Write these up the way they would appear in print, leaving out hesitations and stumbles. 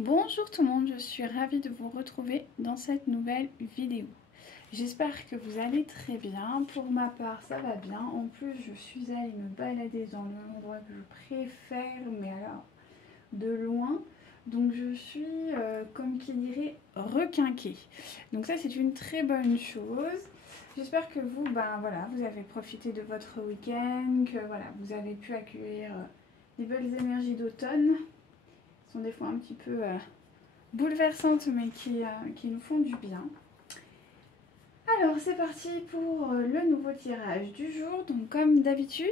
Bonjour tout le monde, je suis ravie de vous retrouver dans cette nouvelle vidéo. J'espère que vous allez très bien. Pour ma part, ça va bien. En plus, je suis allée me balader dans l'endroit que je préfère, mais alors de loin. Donc je suis, comme qui dirait, requinquée. Donc ça, c'est une très bonne chose. J'espère que vous, voilà, vous avez profité de votre week-end, que voilà, vous avez pu accueillir des belles énergies d'automne. Sont des fois un petit peu bouleversantes mais qui nous font du bien. Alors c'est parti pour le nouveau tirage du jour. Donc comme d'habitude,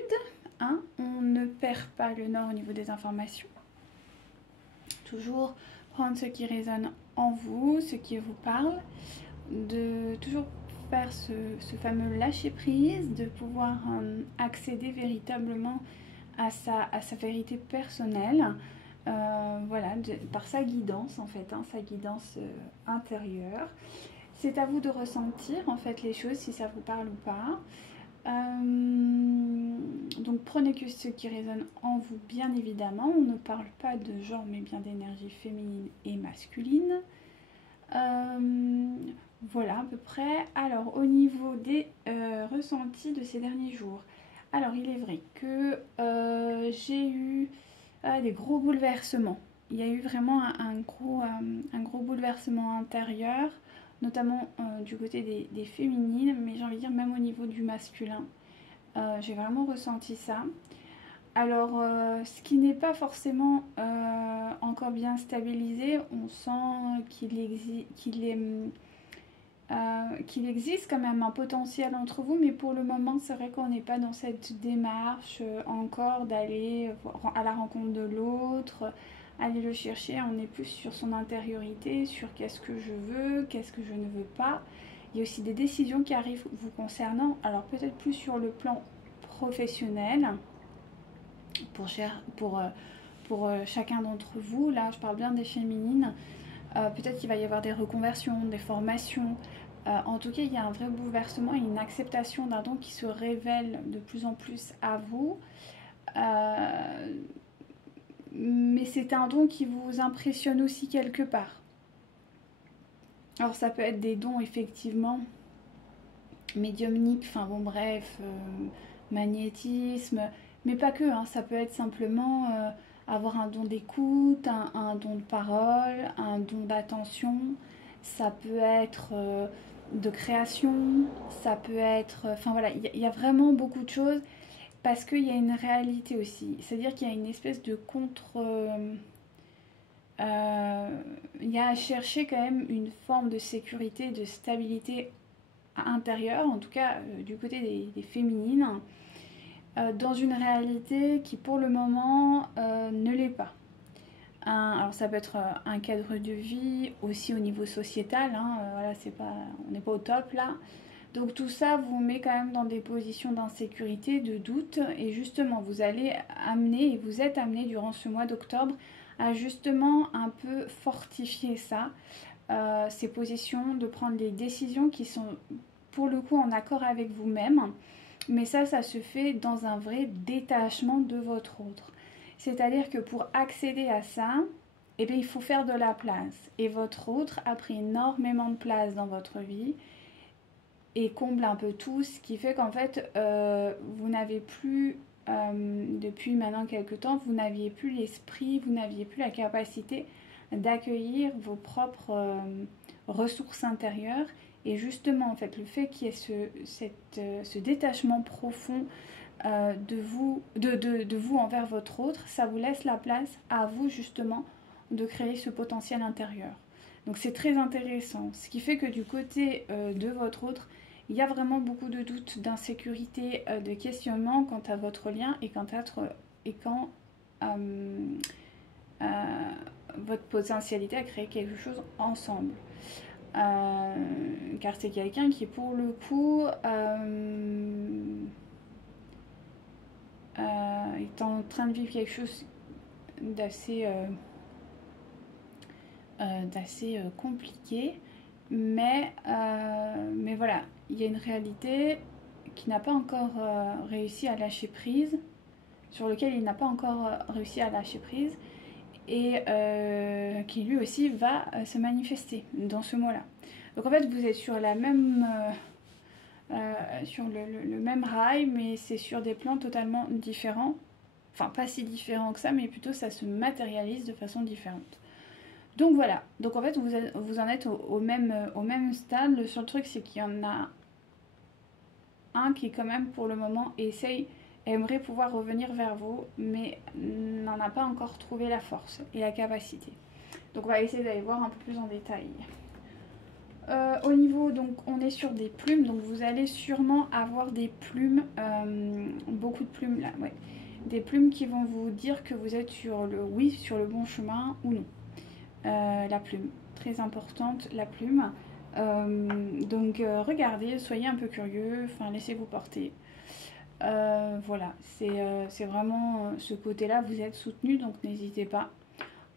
hein, on ne perd pas le nord au niveau des informations. Toujours prendre ce qui résonne en vous, ce qui vous parle, de toujours faire ce fameux lâcher prise, de pouvoir accéder véritablement à sa vérité personnelle. Voilà, par sa guidance en fait, hein, sa guidance intérieure. C'est à vous de ressentir en fait les choses, si ça vous parle ou pas. Donc prenez que ce qui résonne en vous, bien évidemment. On ne parle pas de genre, mais bien d'énergie féminine et masculine. Voilà à peu près. Alors au niveau des ressentis de ces derniers jours. Alors il est vrai que j'ai eu des gros bouleversements. Il y a eu vraiment un gros bouleversement intérieur, notamment du côté des féminines, mais j'ai envie de dire même au niveau du masculin. J'ai vraiment ressenti ça. Alors, ce qui n'est pas forcément encore bien stabilisé, on sent qu'il existe quand même un potentiel entre vous, mais pour le moment, c'est vrai qu'on n'est pas dans cette démarche encore d'aller à la rencontre de l'autre, aller le chercher. On est plus sur son intériorité, sur qu'est-ce que je veux, qu'est-ce que je ne veux pas. Il y a aussi des décisions qui arrivent vous concernant, alors peut-être plus sur le plan professionnel, pour chacun d'entre vous. Là, je parle bien des féminines. Peut-être qu'il va y avoir des reconversions, des formations. En tout cas, il y a un vrai bouleversement et une acceptation d'un don qui se révèle de plus en plus à vous. Mais c'est un don qui vous impressionne aussi quelque part. Alors ça peut être des dons effectivement médiumniques, enfin bon bref, magnétisme, mais pas que, hein, ça peut être simplement avoir un don d'écoute, un don de parole, un don d'attention, ça peut être de création, ça peut être... Enfin voilà, il y a vraiment beaucoup de choses parce qu'il y a une réalité aussi. C'est-à-dire qu'il y a une espèce de il y a à chercher quand même une forme de sécurité, de stabilité intérieure, en tout cas du côté des féminines, dans une réalité qui pour le moment ne l'est pas. Alors ça peut être un cadre de vie, aussi au niveau sociétal, hein, voilà, on n'est pas au top là. Donc tout ça vous met quand même dans des positions d'insécurité, de doute, et justement vous allez amener, et vous êtes amené durant ce mois d'octobre à justement un peu fortifier ça, ces positions, de prendre des décisions qui sont pour le coup en accord avec vous-même, mais ça se fait dans un vrai détachement de votre autre. C'est-à-dire que pour accéder à ça, eh bien, il faut faire de la place. Et votre autre a pris énormément de place dans votre vie et comble un peu tout, ce qui fait qu'en fait, vous n'avez plus, depuis maintenant quelques temps, vous n'aviez plus l'esprit, vous n'aviez plus la capacité d'accueillir vos propres ressources intérieures. Et justement, en fait, le fait qu'il y ait ce détachement profond de vous envers votre autre, ça vous laisse la place à vous justement de créer ce potentiel intérieur. Donc c'est très intéressant. Ce qui fait que du côté de votre autre, il y a vraiment beaucoup de doutes, d'insécurité, de questionnement quant à votre lien et quand votre potentialité à créer quelque chose ensemble. Car c'est quelqu'un qui pour le coup est en train de vivre quelque chose d'assez compliqué, mais voilà, il y a une réalité qui n'a pas encore réussi à lâcher prise, sur lequel il n'a pas encore réussi à lâcher prise, et qui lui aussi va se manifester dans ce mot-là. Donc en fait, vous êtes sur la même... sur le même rail, mais c'est sur des plans totalement différents. Enfin, pas si différents que ça, mais plutôt ça se matérialise de façon différente. Donc voilà. Donc en fait, vous en êtes au même stade. Le seul truc, c'est qu'il y en a un qui, quand même, pour le moment, aimerait pouvoir revenir vers vous, mais n'en a pas encore trouvé la force et la capacité. Donc on va essayer d'aller voir un peu plus en détail. Au niveau, donc on est sur des plumes, donc vous allez sûrement avoir des plumes, beaucoup de plumes là, ouais. Des plumes qui vont vous dire que vous êtes sur le bon chemin ou non. La plume, très importante la plume. Donc regardez, soyez un peu curieux, enfin laissez-vous porter. Voilà, c'est vraiment ce côté-là, vous êtes soutenu, donc n'hésitez pas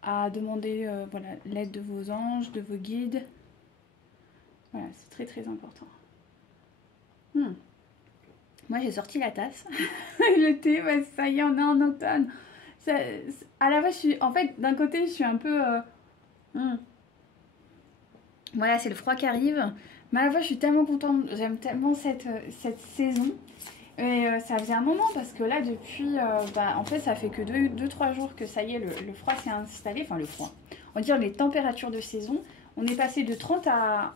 à demander voilà, l'aide de vos anges, de vos guides. Voilà, c'est très très important. Moi j'ai sorti la tasse. Le thé, ouais, ça y est, on est en automne. À la fois, en fait, d'un côté, je suis un peu... Voilà, c'est le froid qui arrive. Mais à la fois, je suis tellement contente. J'aime tellement cette saison. Et ça faisait un moment parce que là, depuis... en fait, ça fait que 2-3 jours que ça y est, le froid s'est installé. Enfin, le froid. On va dire les températures de saison. On est passé de 30 à...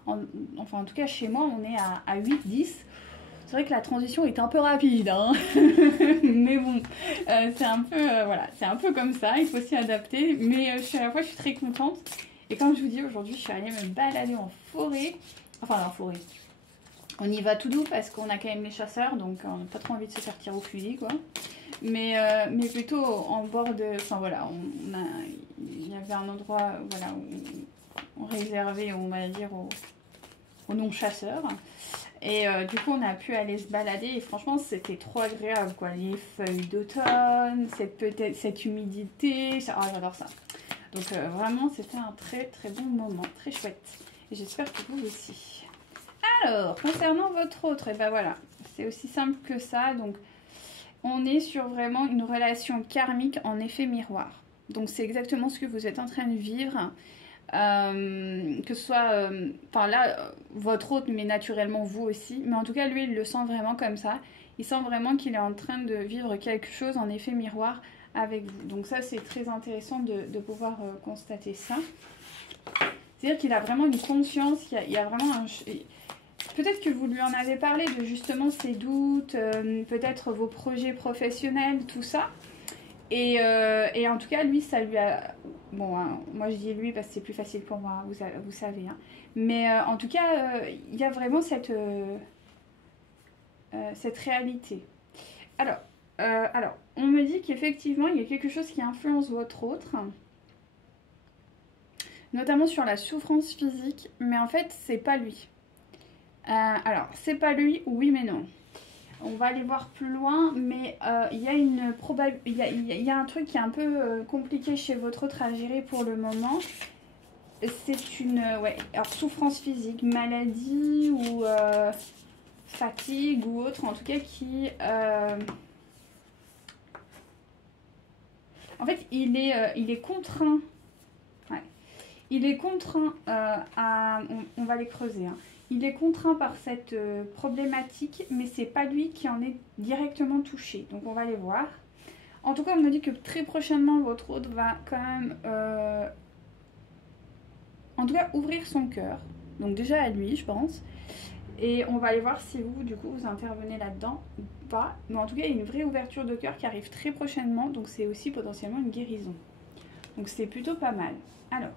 Enfin, en tout cas, chez moi, on est à 8-10. C'est vrai que la transition est un peu rapide, hein. Mais bon, c'est un peu, voilà, c'est un peu comme ça, il faut s'y adapter. Mais à la fois, je suis très contente. Et comme je vous dis, aujourd'hui, je suis allée me balader en forêt. Enfin, en forêt. On y va tout doux parce qu'on a quand même les chasseurs, donc on n'a pas trop envie de se faire tirer au fusil, quoi. Mais plutôt en bord de... Enfin, voilà, il y avait un endroit, voilà, où réservé, on va dire, aux non-chasseurs. Et du coup, on a pu aller se balader et franchement, c'était trop agréable, quoi. Les feuilles d'automne, cette humidité, ah, j'adore ça. Donc vraiment, c'était un très très bon moment, très chouette. Et j'espère que vous aussi. Alors, concernant votre autre, et ben voilà, c'est aussi simple que ça. Donc, on est sur vraiment une relation karmique en effet miroir. Donc, c'est exactement ce que vous êtes en train de vivre. Que ce soit, enfin là, votre hôte, mais naturellement vous aussi. Mais en tout cas, lui, il le sent vraiment comme ça. Il sent vraiment qu'il est en train de vivre quelque chose en effet miroir avec vous. Donc ça, c'est très intéressant de pouvoir constater ça. C'est-à-dire qu'il a vraiment une conscience, il y a vraiment un... Peut-être que vous lui en avez parlé de justement ses doutes, peut-être vos projets professionnels, tout ça. Et en tout cas, lui, ça lui a... Bon, hein, moi je dis lui parce que c'est plus facile pour moi, vous savez. Hein. Mais en tout cas, il y a vraiment cette réalité. Alors, on me dit qu'effectivement, il y a quelque chose qui influence votre autre. Notamment sur la souffrance physique. Mais en fait, c'est pas lui. Alors, c'est pas lui, oui mais non. On va aller voir plus loin, mais il y a il y a un truc qui est un peu compliqué chez votre autre à gérer pour le moment. C'est une alors souffrance physique, maladie ou fatigue ou autre, en tout cas qui... En fait, il est contraint. Ouais. Il est contraint à... On va les creuser, hein. Il est contraint par cette problématique, mais c'est pas lui qui en est directement touché. Donc on va les voir. En tout cas, on me dit que très prochainement, votre hôte va quand même, en tout cas, ouvrir son cœur. Donc déjà à lui, je pense. Et on va aller voir si vous, du coup, vous intervenez là-dedans ou pas. Mais en tout cas, il y a une vraie ouverture de cœur qui arrive très prochainement. Donc c'est aussi potentiellement une guérison. Donc c'est plutôt pas mal. Alors,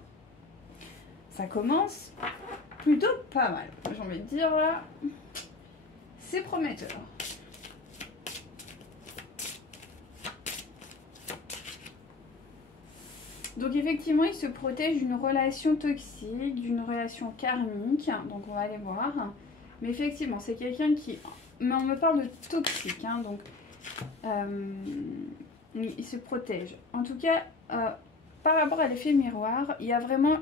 ça commence... plutôt pas mal, j'ai envie de dire, là, c'est prometteur. Donc effectivement, il se protège d'une relation toxique, d'une relation karmique, donc on va aller voir. Mais effectivement, c'est quelqu'un qui... Mais on me parle de toxique, hein, donc il se protège. En tout cas... par rapport à l'effet miroir, il y a vraiment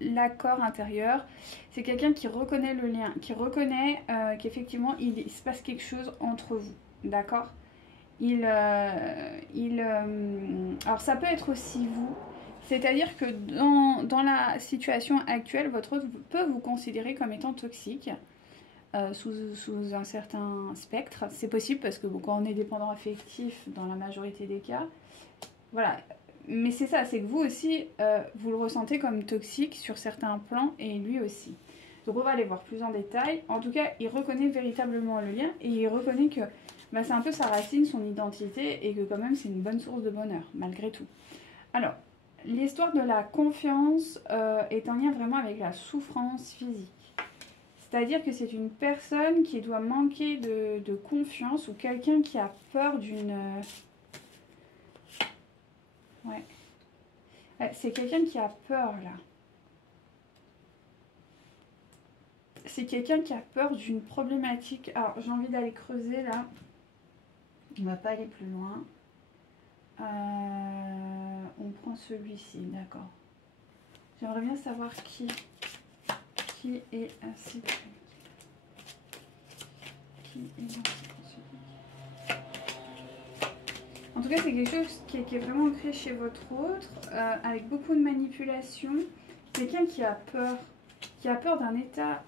l'accord intérieur. C'est quelqu'un qui reconnaît le lien, qui reconnaît qu'effectivement il se passe quelque chose entre vous. D'accord. Alors ça peut être aussi vous C'est-à-dire que dans la situation actuelle, votre autre peut vous considérer comme étant toxique. Sous un certain spectre. C'est possible parce que bon, quand on est dépendant affectif, dans la majorité des cas, voilà. Mais c'est ça, c'est que vous aussi, vous le ressentez comme toxique sur certains plans et lui aussi. Donc on va aller voir plus en détail. En tout cas, il reconnaît véritablement le lien et il reconnaît que bah, c'est un peu sa racine, son identité et que quand même c'est une bonne source de bonheur, malgré tout. Alors, l'histoire de la confiance est en lien vraiment avec la souffrance physique. C'est-à-dire que c'est une personne qui doit manquer de confiance ou quelqu'un qui a peur d'une... Ouais. C'est quelqu'un qui a peur, là. C'est quelqu'un qui a peur d'une problématique. Alors, j'ai envie d'aller creuser, là. On va pas aller plus loin. On prend celui-ci, d'accord. J'aimerais bien savoir qui est ainsi. Qui est ainsi. En tout cas, c'est quelque chose qui est vraiment ancré chez votre autre, avec beaucoup de manipulation. Quelqu'un qui a peur d'un état,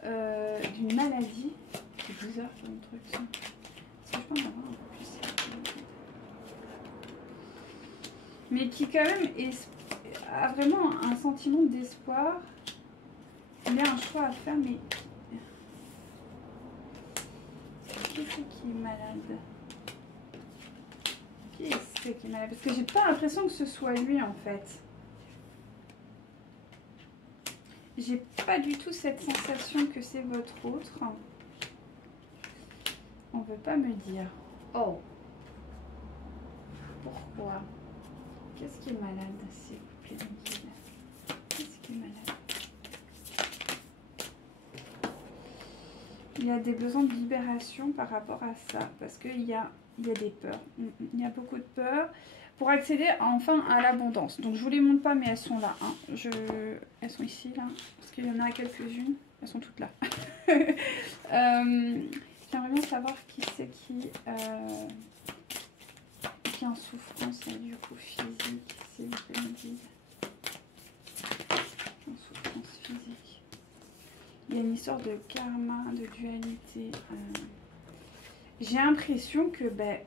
d'une maladie. C'est bizarre comme truc ça. Est-ce que je peux en avoir un peu plus? Mais qui quand même a vraiment un sentiment d'espoir. Il a un choix à faire, mais qui c'est qui est malade? Qui c'est qui est malade? Parce que j'ai pas l'impression que ce soit lui en fait. J'ai pas du tout cette sensation que c'est votre autre. On veut pas me dire. Oh. Pourquoi? Qu'est-ce qui est malade, s'il vous plaît? Qu'est-ce qui est malade? Il y a des besoins de libération par rapport à ça, parce qu'il y a des peurs. Il y a beaucoup de peurs pour accéder enfin à l'abondance. Donc je vous les montre pas, mais elles sont là. Hein. Elles sont ici, là, parce qu'il y en a quelques-unes. Elles sont toutes là. J'aimerais bien savoir qui c'est qui est en souffrance, là, du coup, physique, s'il vous plaît, me dites. En souffrance physique. Il y a une histoire de karma, de dualité. J'ai l'impression que, ben...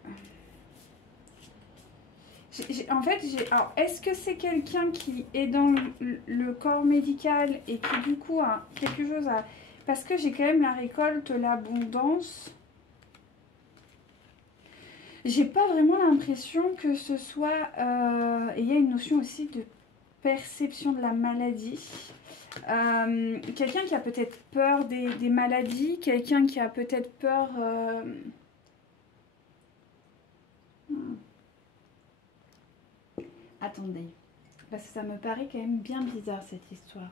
en fait, alors, est-ce que c'est quelqu'un qui est dans le corps médical et qui, du coup, a quelque chose à... Parce que j'ai quand même la récolte, l'abondance. J'ai pas vraiment l'impression que ce soit... et il y a une notion aussi de perception de la maladie. Quelqu'un qui a peut-être peur des maladies, quelqu'un qui a peut-être peur... Attendez, parce que ça me paraît quand même bien bizarre cette histoire.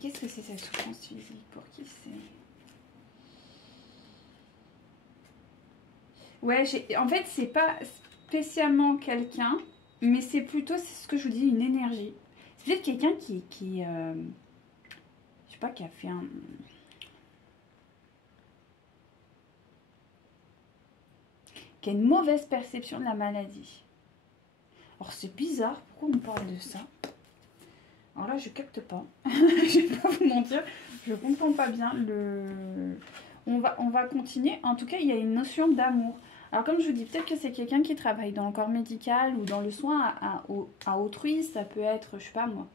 Qu'est-ce que c'est cette souffrance physique? Pour qui c'est? Ouais, en fait, c'est pas spécialement quelqu'un, mais c'est plutôt, c'est ce que je vous dis, une énergie. C'est peut-être quelqu'un qui je sais pas, qui a fait un... qui a une mauvaise perception de la maladie. Alors c'est bizarre, pourquoi on me parle de ça? Alors là, je capte pas. Je vais pas vous mentir, je comprends pas bien. On va continuer. En tout cas, il y a une notion d'amour. Alors comme je vous dis, peut-être que c'est quelqu'un qui travaille dans le corps médical ou dans le soin à autrui. Ça peut être, je sais pas moi,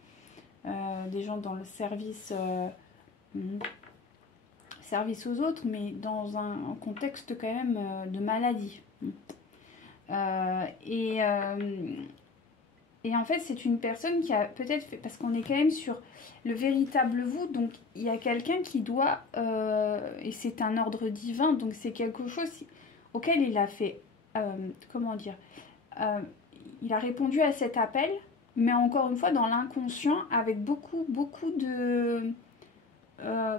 des gens dans le service, service aux autres, mais dans un contexte quand même de maladie. Et en fait, c'est une personne qui a peut-être fait... Parce qu'on est quand même sur le véritable vous. Donc, il y a quelqu'un qui doit... et c'est un ordre divin. Donc, c'est quelque chose auquel il a fait... comment dire il a répondu à cet appel. Mais encore une fois, dans l'inconscient, avec beaucoup de...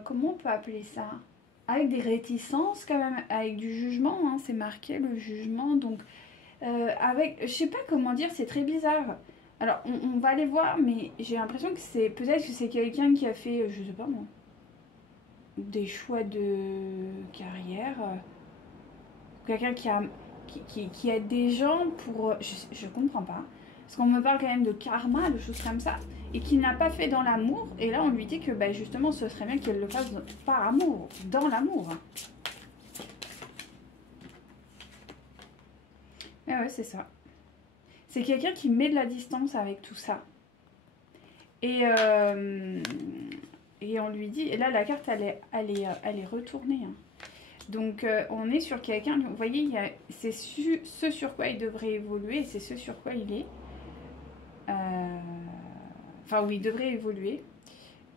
comment on peut appeler ça? Avec des réticences quand même. Avec du jugement. Hein, c'est marqué, le jugement. Donc... avec, je sais pas comment dire, c'est très bizarre. Alors on va aller voir, mais j'ai l'impression que c'est peut-être que c'est quelqu'un qui a fait, je sais pas moi, des choix de carrière, quelqu'un qui aide des gens pour, je comprends pas, parce qu'on me parle quand même de karma, de choses comme ça, et qu'il n'a pas fait dans l'amour. Et là, on lui dit que bah, justement, ce serait bien qu'elle le fasse par amour, dans l'amour. Et ouais, c'est ça. C'est quelqu'un qui met de la distance avec tout ça. Et on lui dit, et là la carte elle est retournée. Hein. Donc on est sur quelqu'un, vous voyez, c'est ce sur quoi il devrait évoluer, et c'est ce sur quoi il est. Enfin oui, il devrait évoluer.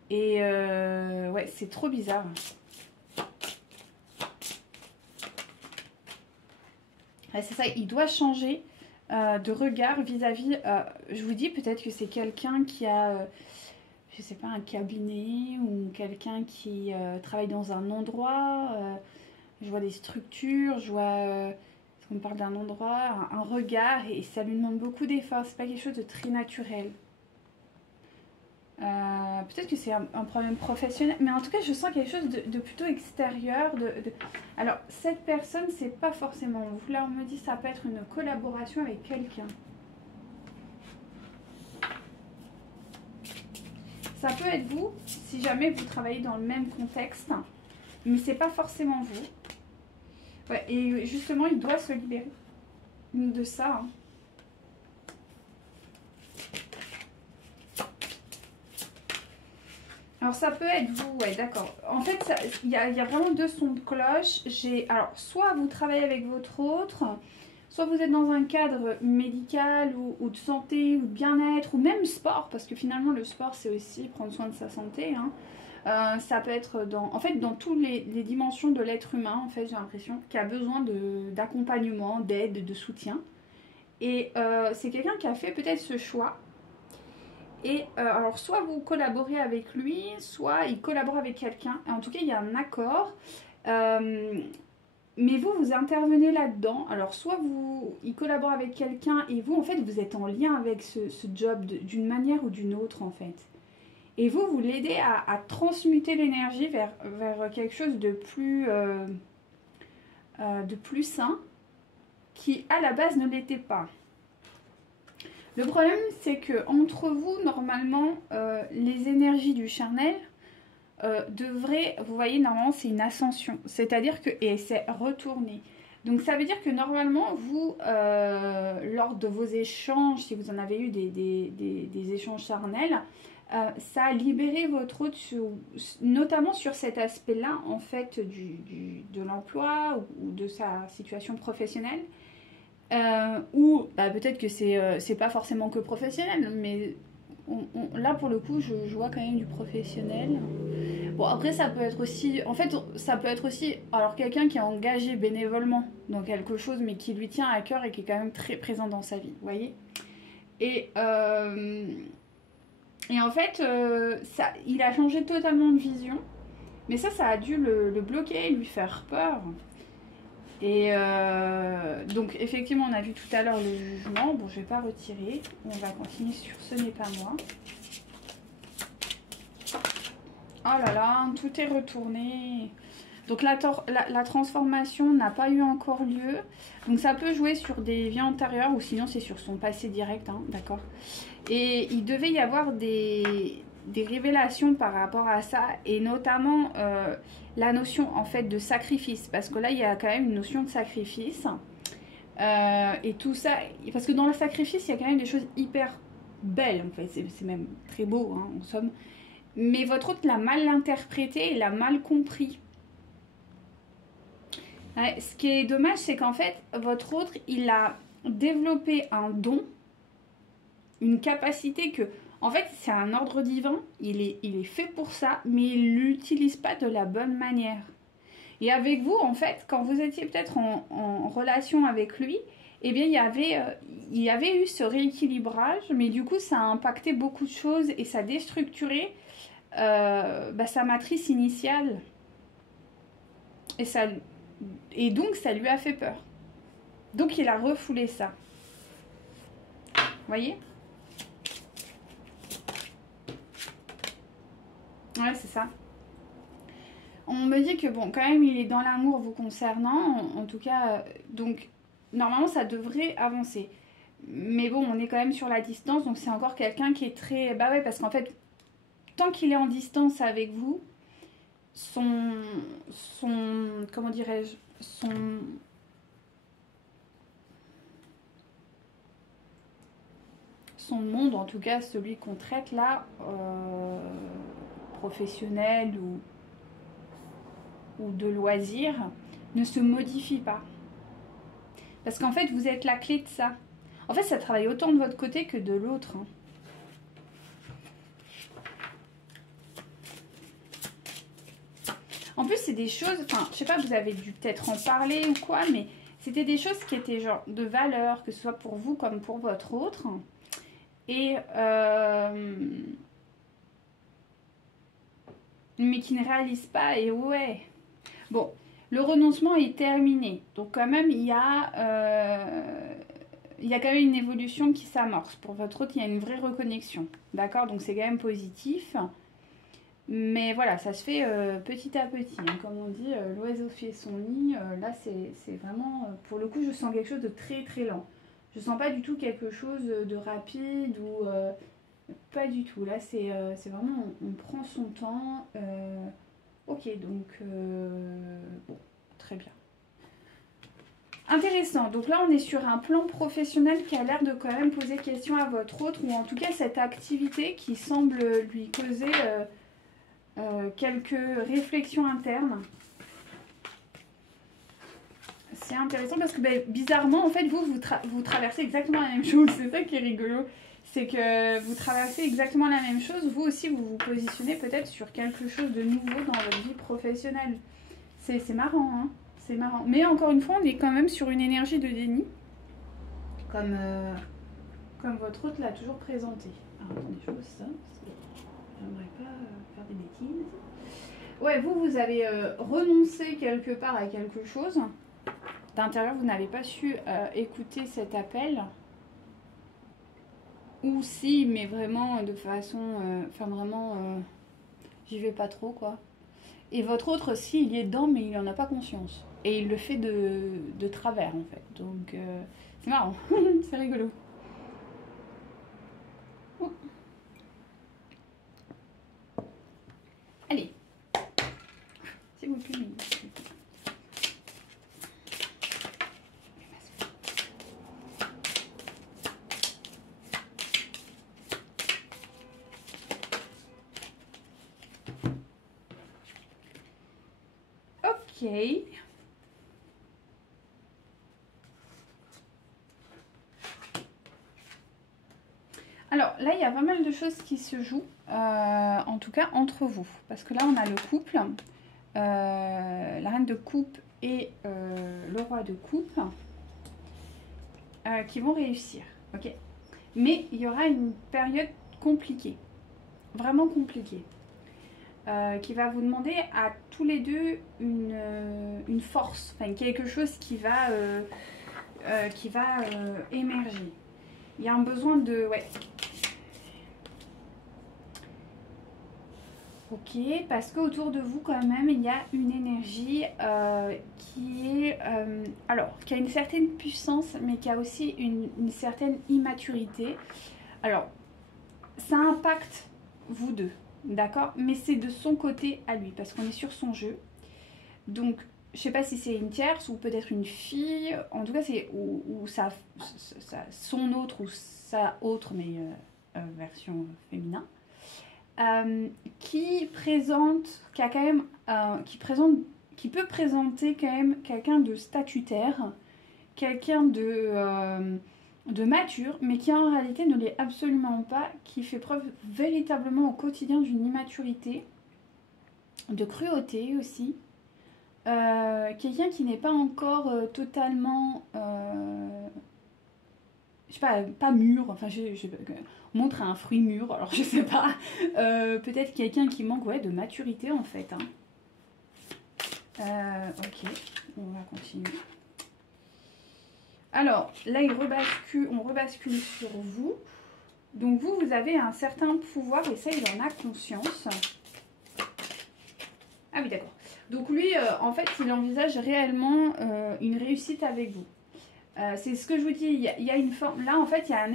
Et ouais, c'est trop bizarre. Ouais, c'est ça, il doit changer de regard vis-à-vis, je vous dis, peut-être que c'est quelqu'un qui a, je sais pas, un cabinet ou quelqu'un qui travaille dans un endroit. Je vois des structures, je vois, on parle d'un endroit, un regard, et ça lui demande beaucoup d'efforts. C'est pas quelque chose de très naturel. Peut-être que c'est un problème professionnel, mais en tout cas, je sens quelque chose de plutôt extérieur. Alors, cette personne, c'est pas forcément vous. Là, on me dit que ça peut être une collaboration avec quelqu'un. Ça peut être vous, si jamais vous travaillez dans le même contexte, mais c'est pas forcément vous. Ouais, et justement, il doit se libérer de ça. Hein. Alors ça peut être vous, ouais, d'accord. En fait, il y a vraiment deux sons de cloche. Alors, soit vous travaillez avec votre autre, soit vous êtes dans un cadre médical ou de santé ou de bien-être, ou même sport, parce que finalement le sport c'est aussi prendre soin de sa santé. Hein. Ça peut être en fait, dans toutes les dimensions de l'être humain, en fait, j'ai l'impression qu'il a besoin d'accompagnement, d'aide, de soutien. Et c'est quelqu'un qui a fait peut-être ce choix. Et alors, soit vous collaborez avec lui, soit il collabore avec quelqu'un. En tout cas, il y a un accord. Mais vous intervenez là-dedans. Alors, soit il collabore avec quelqu'un et vous, en fait, vous êtes en lien avec ce job d'une manière ou d'une autre, en fait. Et vous l'aidez à transmuter l'énergie vers quelque chose de plus sain, qui, à la base, ne l'était pas. Le problème, c'est que entre vous, normalement, les énergies du charnel devraient, vous voyez, normalement, c'est une ascension. C'est-à-dire que, et c'est retourné. Donc, ça veut dire que normalement, vous, lors de vos échanges, si vous en avez eu des échanges charnels, ça a libéré votre hôte, notamment sur cet aspect-là, en fait, de l'emploi ou de sa situation professionnelle. Ou bah, peut-être que c'est pas forcément que professionnel, mais là pour le coup je vois quand même du professionnel. Bon, après ça peut être aussi, en fait ça peut être aussi alors quelqu'un qui est engagé bénévolement dans quelque chose mais qui lui tient à cœur et qui est quand même très présent dans sa vie, vous voyez. Et en fait il a changé totalement de vision, mais ça a dû le bloquer, lui faire peur. Et donc effectivement on a vu tout à l'heure le jugement. Bon, je vais pas retirer, on va continuer sur ce n'est pas moi. Oh là là, tout est retourné. Donc la transformation n'a pas eu encore lieu. Donc ça peut jouer sur des vies antérieures ou sinon c'est sur son passé direct, hein, d'accord. Et il devait y avoir des révélations par rapport à ça, et notamment la notion en fait de sacrifice, parce que là il y a quand même une notion de sacrifice et tout ça, parce que dans le sacrifice il y a quand même des choses hyper belles, en fait, c'est même très beau, hein, en somme, mais votre hôte l'a mal interprété et l'a mal compris. Ouais, ce qui est dommage, c'est qu'en fait votre autre il a développé un don, une capacité que, en fait, c'est un ordre divin, il est fait pour ça, mais il l'utilise pas de la bonne manière. Et avec vous, en fait, quand vous étiez peut-être en relation avec lui, eh bien, il y avait eu ce rééquilibrage, mais du coup, ça a impacté beaucoup de choses et ça a déstructuré sa matrice initiale. Et donc, ça lui a fait peur. Donc, il a refoulé ça. Vous voyez ? Ouais, c'est ça. On me dit que bon, quand même, il est dans l'amour vous concernant, en tout cas, donc normalement ça devrait avancer. Mais bon, on est quand même sur la distance, donc c'est encore quelqu'un qui est très... Bah ouais, parce qu'en fait, tant qu'il est en distance avec vous, comment dirais-je, son monde, en tout cas celui qu'on traite là, professionnel ou de loisir, ne se modifie pas. Parce qu'en fait, vous êtes la clé de ça. En fait, ça travaille autant de votre côté que de l'autre. Hein. En plus, c'est des choses, enfin, je sais pas, vous avez dû peut-être en parler ou quoi, mais c'était des choses qui étaient genre de valeur, que ce soit pour vous comme pour votre autre. Et mais qui ne réalisent pas, et ouais. Bon, le renoncement est terminé. Donc quand même, il y a quand même une évolution qui s'amorce. Pour votre autre, il y a une vraie reconnexion. D'accord? Donc c'est quand même positif. Mais voilà, ça se fait petit à petit. Hein. Comme on dit, l'oiseau fait son nid. Là, c'est vraiment... pour le coup, je sens quelque chose de très très lent. Je sens pas du tout quelque chose de rapide ou... pas du tout. Là, c'est vraiment... On prend son temps. Ok, donc... bon, très bien. Intéressant. Donc là, on est sur un plan professionnel qui a l'air de quand même poser question à votre autre. Ou en tout cas, cette activité qui semble lui causer... quelques réflexions internes. C'est intéressant parce que bizarrement, en fait, vous traversez exactement la même chose. C'est ça qui est rigolo. C'est que vous traversez exactement la même chose. Vous aussi, vous vous positionnez peut-être sur quelque chose de nouveau dans votre vie professionnelle. C'est marrant, hein. C'est marrant. Mais encore une fois, on est quand même sur une énergie de déni. Comme votre hôte l'a toujours présenté. Alors, attendez, je pose ça. J'aimerais pas faire des bêtises. Ouais, vous avez renoncé quelque part à quelque chose. D'intérieur, vous n'avez pas su écouter cet appel. Ou si, mais vraiment de façon... Enfin, vraiment... j'y vais pas trop, quoi. Et votre autre, si, il y est dedans, mais il n'en a pas conscience. Et il le fait de travers, en fait. Donc, c'est marrant. C'est rigolo. Allez. S'il vous plaît. Ok. Alors là, il y a pas mal de choses qui se jouent, en tout cas entre vous. Parce que là, on a le couple, la reine de coupe et le roi de coupe qui vont réussir. Ok. Mais il y aura une période compliquée, vraiment compliquée. Qui va vous demander à tous les deux une force, enfin quelque chose qui va émerger. Il y a un besoin de... Ouais. Ok, parce qu'autour de vous quand même, il y a une énergie qui est... alors, qui a une certaine puissance, mais qui a aussi une certaine immaturité. Alors, ça impacte vous deux. D'accord? Mais c'est de son côté à lui, parce qu'on est sur son jeu. Donc, je sais pas si c'est une tierce ou peut-être une fille. En tout cas, c'est ou son autre ou sa autre, mais version féminin. Qui a quand même, qui peut présenter quand même quelqu'un de statutaire, quelqu'un de mature, mais qui en réalité ne l'est absolument pas, qui fait preuve véritablement au quotidien d'une immaturité, de cruauté aussi. Quelqu'un qui n'est pas encore totalement, je sais pas mûr, enfin on montre un fruit mûr, alors je sais pas, peut-être quelqu'un qui manque de maturité en fait. Hein. Ok, on va continuer. Alors, là, on rebascule sur vous. Donc, vous avez un certain pouvoir et ça, il en a conscience. Ah oui, d'accord. Donc, lui, en fait, il envisage réellement une réussite avec vous. C'est ce que je vous dis, il y a une forme... Là, en fait, il y a un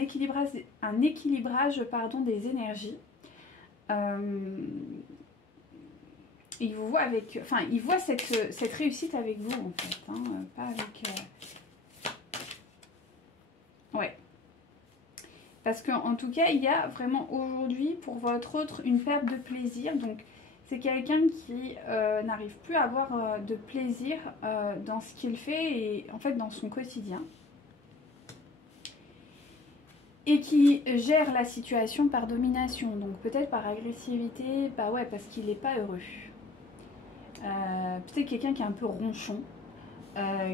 équilibrage pardon, des énergies. Il vous voit avec... Enfin, il voit cette réussite avec vous, en fait. Hein, pas avec... Ouais. Parce qu'en tout cas, il y a vraiment aujourd'hui, pour votre autre, une perte de plaisir. Donc, c'est quelqu'un qui n'arrive plus à avoir de plaisir dans ce qu'il fait et en fait dans son quotidien. Et qui gère la situation par domination, donc peut-être par agressivité, bah ouais, parce qu'il n'est pas heureux. Peut-être quelqu'un qui est un peu ronchon,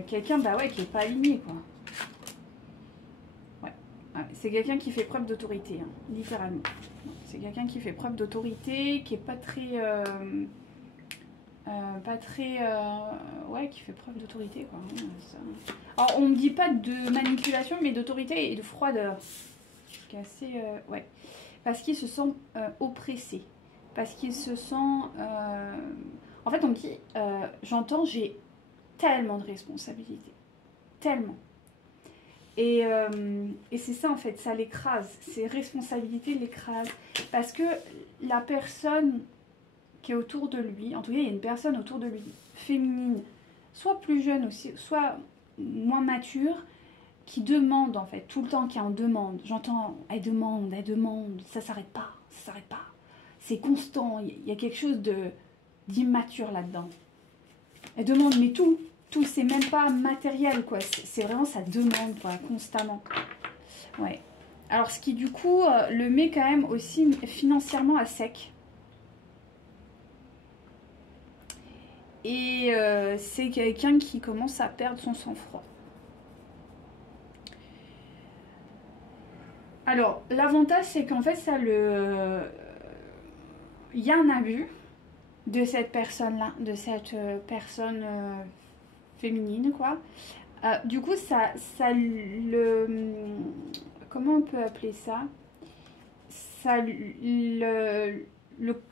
quelqu'un bah ouais, qui n'est pas aligné, quoi. Ouais. C'est quelqu'un qui fait preuve d'autorité, hein, littéralement. C'est quelqu'un qui fait preuve d'autorité, qui est pas très... ouais, qui fait preuve d'autorité, quoi. Alors, on ne dit pas de manipulation, mais d'autorité et de froideur. Qui est assez... ouais. Parce qu'il se sent oppressé. Parce qu'il se sent... En fait, on me dit, j'entends, j'ai tellement de responsabilités. Tellement. Et c'est ça, en fait, ça l'écrase. Ces responsabilités l'écrasent. Parce que la personne qui est autour de lui, en tout cas, il y a une personne autour de lui, féminine, soit plus jeune aussi, soit moins mature, qui demande, en fait, tout le temps, qui est en demande. J'entends, elle demande, ça s'arrête pas, ça s'arrête pas. C'est constant, il y a quelque chose d'immature là-dedans. Elle demande, mais tout, c'est même pas matériel, quoi. C'est vraiment, ça demande, quoi, constamment. Ouais. Alors, ce qui, du coup, le met quand même aussi financièrement à sec. Et c'est quelqu'un qui commence à perdre son sang-froid. Alors, l'avantage, c'est qu'en fait, il y a un abus de cette personne-là, de cette personne féminine, quoi. Du coup, comment on peut appeler ça? Ça le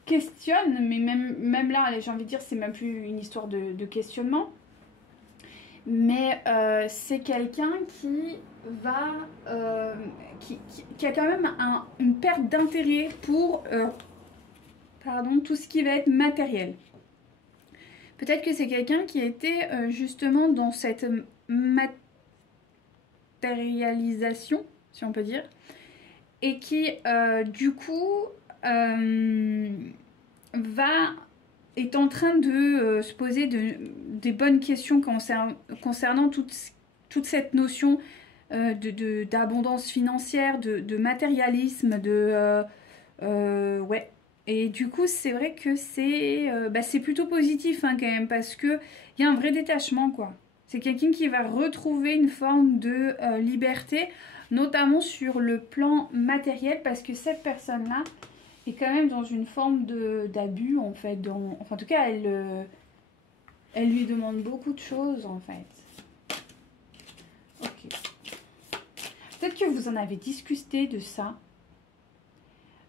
questionne, mais même là, j'ai envie de dire, c'est même plus une histoire de questionnement. Mais c'est quelqu'un qui va... qui a quand même une perte d'intérêt pour tout ce qui va être matériel. Peut-être que c'est quelqu'un qui était justement dans cette matérialisation, si on peut dire, et qui, du coup, est en train de se poser des bonnes questions concernant toute cette notion d'abondance financière, de matérialisme, ouais. Et du coup, c'est vrai que c'est plutôt positif, hein, quand même, parce qu'il y a un vrai détachement, quoi. C'est quelqu'un qui va retrouver une forme de liberté, notamment sur le plan matériel, parce que cette personne-là est quand même dans une forme d'abus, en fait. Enfin, en tout cas, elle lui demande beaucoup de choses, en fait. Ok. Peut-être que vous en avez discuté de ça.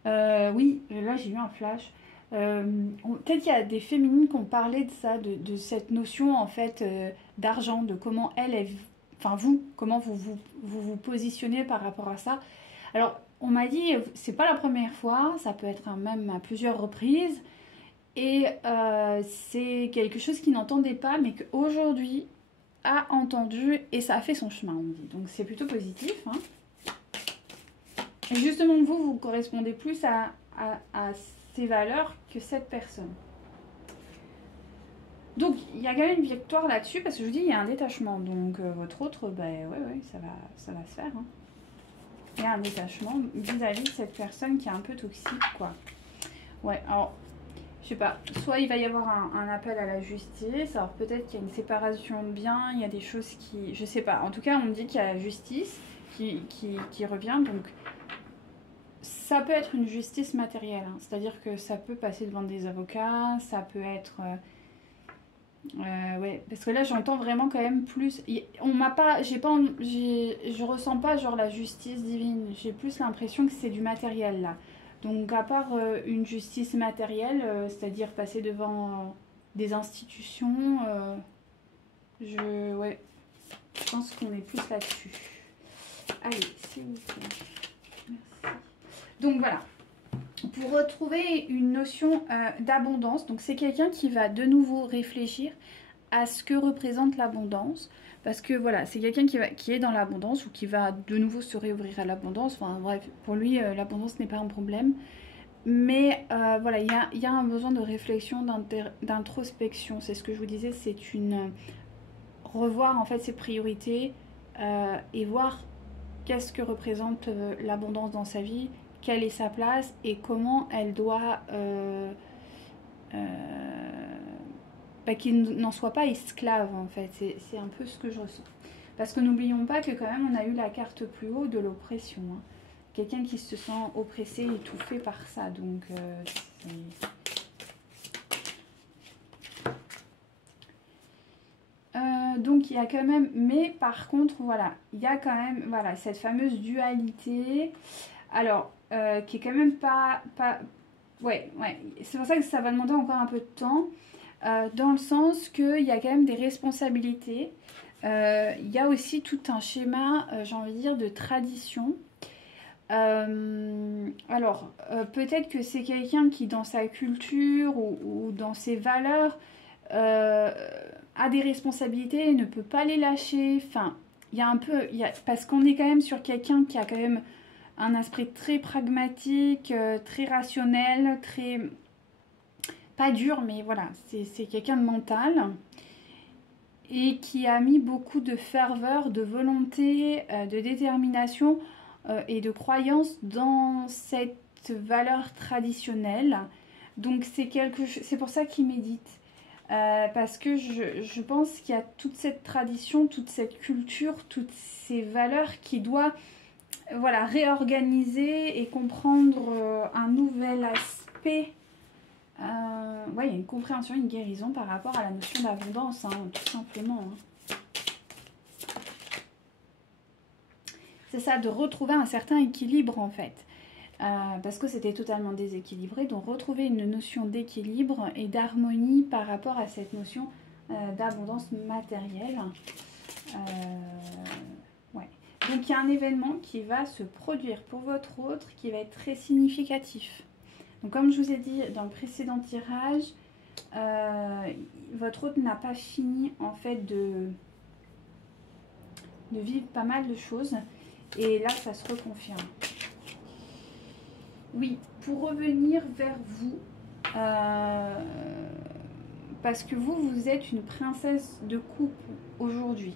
Oui, là j'ai eu un flash. Peut-être qu'il y a des féminines qui ont parlé de ça, de cette notion en fait d'argent, de comment enfin vous, comment vous positionnez par rapport à ça. Alors on m'a dit, c'est pas la première fois, ça peut être même à plusieurs reprises, et c'est quelque chose qu'ils n'entendaient pas, mais qu'aujourd'hui a entendu et ça a fait son chemin, on me dit. Donc c'est plutôt positif, hein. Et justement, vous correspondez plus à ces valeurs que cette personne. Donc, il y a quand même une victoire là-dessus, parce que je vous dis, il y a un détachement. Donc, votre autre, ouais, ça va se faire. Hein. Il y a un détachement vis-à-vis de cette personne qui est un peu toxique, quoi. Ouais, alors, je sais pas, soit il va y avoir un appel à la justice, alors peut-être qu'il y a une séparation de biens, il y a des choses qui... Je sais pas, en tout cas, on me dit qu'il y a la justice qui revient, donc... Ça peut être une justice matérielle, hein. C'est-à-dire que ça peut passer devant des avocats, ça peut être... ouais, parce que là j'entends vraiment quand même plus... On m'a pas... Je ressens pas genre la justice divine, j'ai plus l'impression que c'est du matériel là. Donc à part une justice matérielle, c'est-à-dire passer devant des institutions, ouais. Je pense qu'on est plus là-dessus. Allez, s'il vous plaît. Merci. Donc voilà. Pour retrouver une notion d'abondance, donc c'est quelqu'un qui va de nouveau réfléchir à ce que représente l'abondance. Parce que voilà, c'est quelqu'un qui est dans l'abondance ou qui va de nouveau se réouvrir à l'abondance. Enfin bref, pour lui, l'abondance n'est pas un problème. Mais voilà, il y a un besoin de réflexion, d'introspection. C'est ce que je vous disais, c'est une revoir en fait ses priorités et voir qu'est-ce que représente l'abondance dans sa vie, quelle est sa place et comment elle doit qu'il n'en soit pas esclave en fait. C'est un peu ce que je ressens. Parce que n'oublions pas que quand même on a eu la carte plus haut de l'oppression. Hein. Quelqu'un qui se sent oppressé, étouffé par ça. Donc donc il y a quand même, mais par contre voilà, il y a quand même voilà cette fameuse dualité. Alors qui est quand même pas ouais, c'est pour ça que ça va demander encore un peu de temps, dans le sens qu'il y a quand même des responsabilités. Il y a aussi tout un schéma, j'ai envie de dire, de tradition. Alors, peut-être que c'est quelqu'un qui, dans sa culture ou dans ses valeurs, a des responsabilités et ne peut pas les lâcher. Enfin, il y a un peu... parce qu'on est quand même sur quelqu'un qui a quand même un esprit très pragmatique, très rationnel, très... pas dur, mais voilà, c'est quelqu'un de mental. Et qui a mis beaucoup de ferveur, de volonté, de détermination et de croyance dans cette valeur traditionnelle. Donc c'est pour ça qu'il médite. Parce que je pense qu'il y a toute cette tradition, toute cette culture, toutes ces valeurs qui doit voilà, réorganiser et comprendre un nouvel aspect. Ouais, il y a une compréhension, une guérison par rapport à la notion d'abondance, hein, tout simplement. Hein. C'est ça, de retrouver un certain équilibre en fait. Parce que c'était totalement déséquilibré. Donc retrouver une notion d'équilibre et d'harmonie par rapport à cette notion d'abondance matérielle. Ouais. Donc il y a un événement qui va se produire pour votre autre qui va être très significatif. Donc comme je vous ai dit dans le précédent tirage, votre hôte n'a pas fini en fait de vivre pas mal de choses. Et là, ça se reconfirme. Oui, pour revenir vers vous, parce que vous êtes une princesse de coupe aujourd'hui.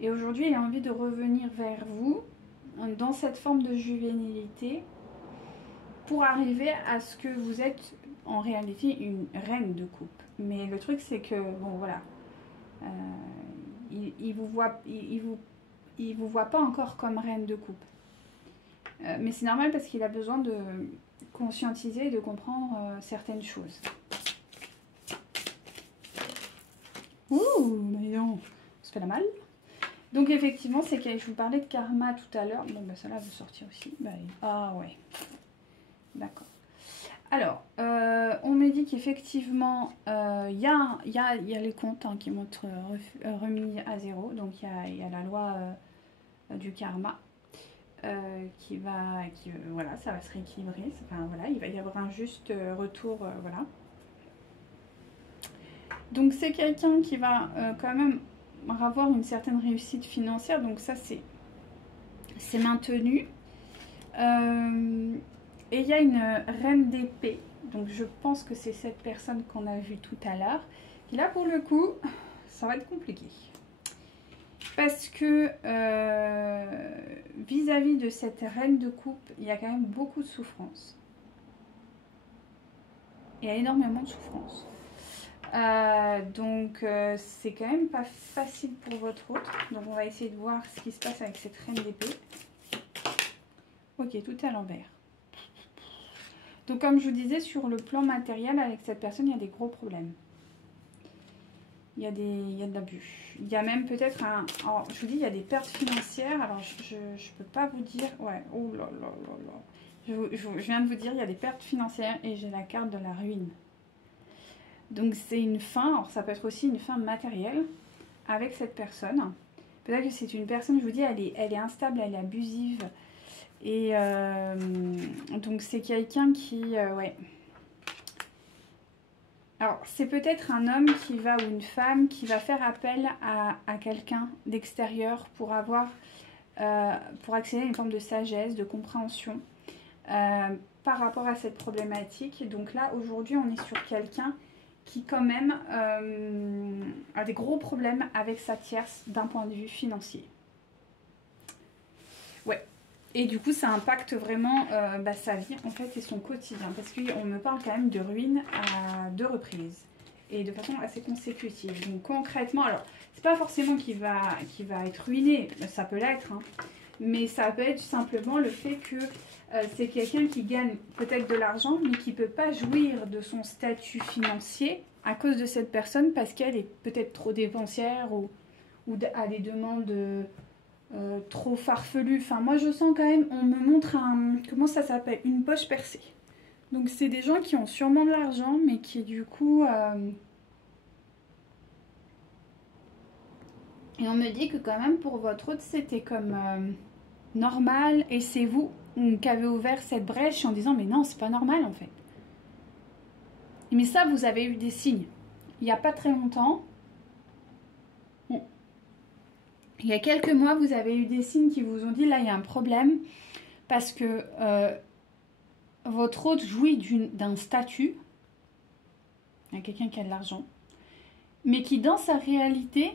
Et aujourd'hui, il a envie de revenir vers vous dans cette forme de juvénilité pour arriver à ce que vous êtes en réalité une reine de coupe. Mais le truc, c'est que, bon, voilà, il vous voit pas encore comme reine de coupe. Mais c'est normal parce qu'il a besoin de conscientiser et de comprendre certaines choses. Ouh, mais non, ça fait la malle. Donc effectivement, c'est que je vous parlais de karma tout à l'heure. Bon, bah ça là veut sortir aussi. Bah, ah ouais, d'accord. Alors, on me dit qu'effectivement, il y a les comptes hein, qui montrent remis à zéro. Donc il y a la loi du karma. Voilà, ça va se rééquilibrer. Enfin, voilà, il va y avoir un juste retour, voilà. Donc c'est quelqu'un qui va quand même avoir une certaine réussite financière. Donc ça c'est maintenu. Et il y a une reine d'épée. Donc je pense que c'est cette personne qu'on a vue tout à l'heure. Et là pour le coup, ça va être compliqué. Parce que vis-à-vis de cette reine de coupe, il y a quand même beaucoup de souffrance. Il y a énormément de souffrance. Donc c'est quand même pas facile pour votre autre. Donc on va essayer de voir ce qui se passe avec cette reine d'épée. Ok, tout est à l'envers. Donc comme je vous disais, sur le plan matériel, avec cette personne, il y a des gros problèmes. Il y a de l'abus. Il y a même peut-être un... Alors, je vous dis, il y a des pertes financières. Alors, je peux pas vous dire... Ouais, oh là là là là. Je viens de vous dire, il y a des pertes financières et j'ai la carte de la ruine. Donc, c'est une fin. Alors, ça peut être aussi une fin matérielle. avec cette personne. Peut-être que c'est une personne, je vous dis, elle est instable, elle est abusive. Et donc c'est quelqu'un qui... ouais. Alors c'est peut-être un homme qui va, ou une femme qui va faire appel à quelqu'un d'extérieur pour avoir... pour accéder à une forme de sagesse, de compréhension par rapport à cette problématique. Donc là, aujourd'hui, on est sur quelqu'un qui quand même a des gros problèmes avec sa tierce d'un point de vue financier. Ouais. Et du coup, ça impacte vraiment sa vie, en fait, et son quotidien. Parce qu'on me parle quand même de ruine à 2 reprises. Et de façon assez consécutive. Donc concrètement, alors, c'est pas forcément qu'il va être ruiné. Ça peut l'être, hein. Mais ça peut être simplement le fait que c'est quelqu'un qui gagne peut-être de l'argent, mais qui ne peut pas jouir de son statut financier à cause de cette personne parce qu'elle est peut-être trop dépensière ou a des demandes trop farfelues. Enfin, moi, je sens quand même, on me montre comment ça s'appelle, une poche percée. Donc, c'est des gens qui ont sûrement de l'argent, mais qui, du coup... Et on me dit que quand même, pour votre autre, c'était comme normal. Et c'est vous qui avez ouvert cette brèche en disant, mais non, c'est pas normal, en fait. Mais ça, vous avez eu des signes. Il n'y a pas très longtemps. Bon. Il y a quelques mois, vous avez eu des signes qui vous ont dit, là, il y a un problème. Parce que votre hôte jouit d'un statut. Il y a quelqu'un qui a de l'argent. Mais qui, dans sa réalité,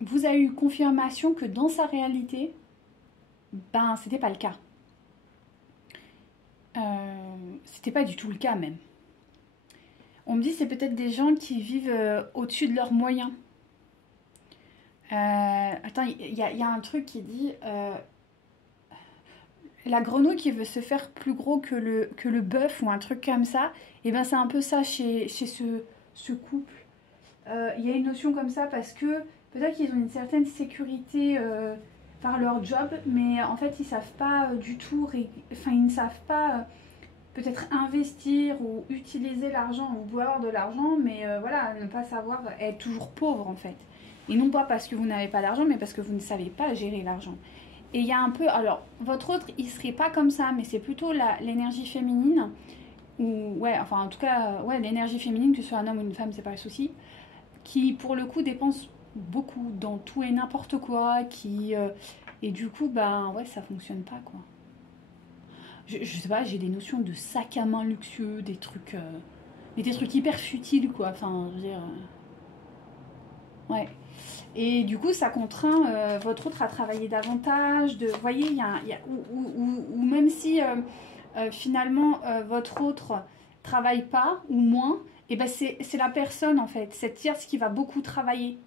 vous avez eu confirmation que dans sa réalité, ben, c'était pas le cas. C'était pas du tout le cas, même. On me dit c'est peut-être des gens qui vivent au-dessus de leurs moyens. Attends, il y a un truc qui dit la grenouille qui veut se faire plus gros que le bœuf ou un truc comme ça. Et ben c'est un peu ça chez ce couple. Il y a une notion comme ça parce que peut-être qu'ils ont une certaine sécurité par leur job, mais en fait ils savent pas du tout, ils ne savent pas peut-être investir ou utiliser l'argent ou vouloir de l'argent, mais voilà, ne pas savoir être toujours pauvre en fait. Et non pas parce que vous n'avez pas d'argent, mais parce que vous ne savez pas gérer l'argent. Et il y a un peu, alors votre autre il serait pas comme ça, mais c'est plutôt l'énergie féminine, ou ouais, enfin en tout cas, ouais, l'énergie féminine, que ce soit un homme ou une femme, c'est pas le souci, qui pour le coup dépense beaucoup dans tout et n'importe quoi, et du coup, ben ouais, ça fonctionne pas quoi. Je sais pas, j'ai des notions de sac à main luxueux, des trucs, mais des trucs hyper futiles quoi, enfin, je veux dire, ouais. Et du coup, ça contraint votre autre à travailler davantage, vous voyez, ou même si finalement votre autre travaille pas ou moins, et ben c'est la personne en fait, cette tierce qui va beaucoup travailler.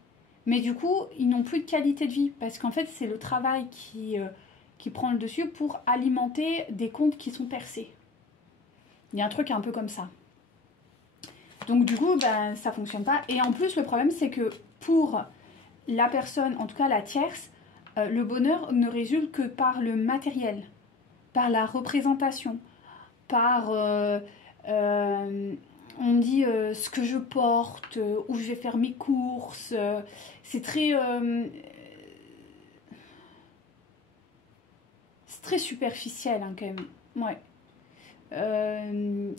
Mais du coup, ils n'ont plus de qualité de vie parce qu'en fait, c'est le travail qui prend le dessus pour alimenter des comptes qui sont percés. Il y a un truc un peu comme ça. Donc du coup, ben, ça ne fonctionne pas. Et en plus, le problème, c'est que pour la personne, en tout cas la tierce, le bonheur ne résulte que par le matériel, par la représentation, par... on me dit ce que je porte, où je vais faire mes courses. C'est très superficiel hein, quand même. Ouais.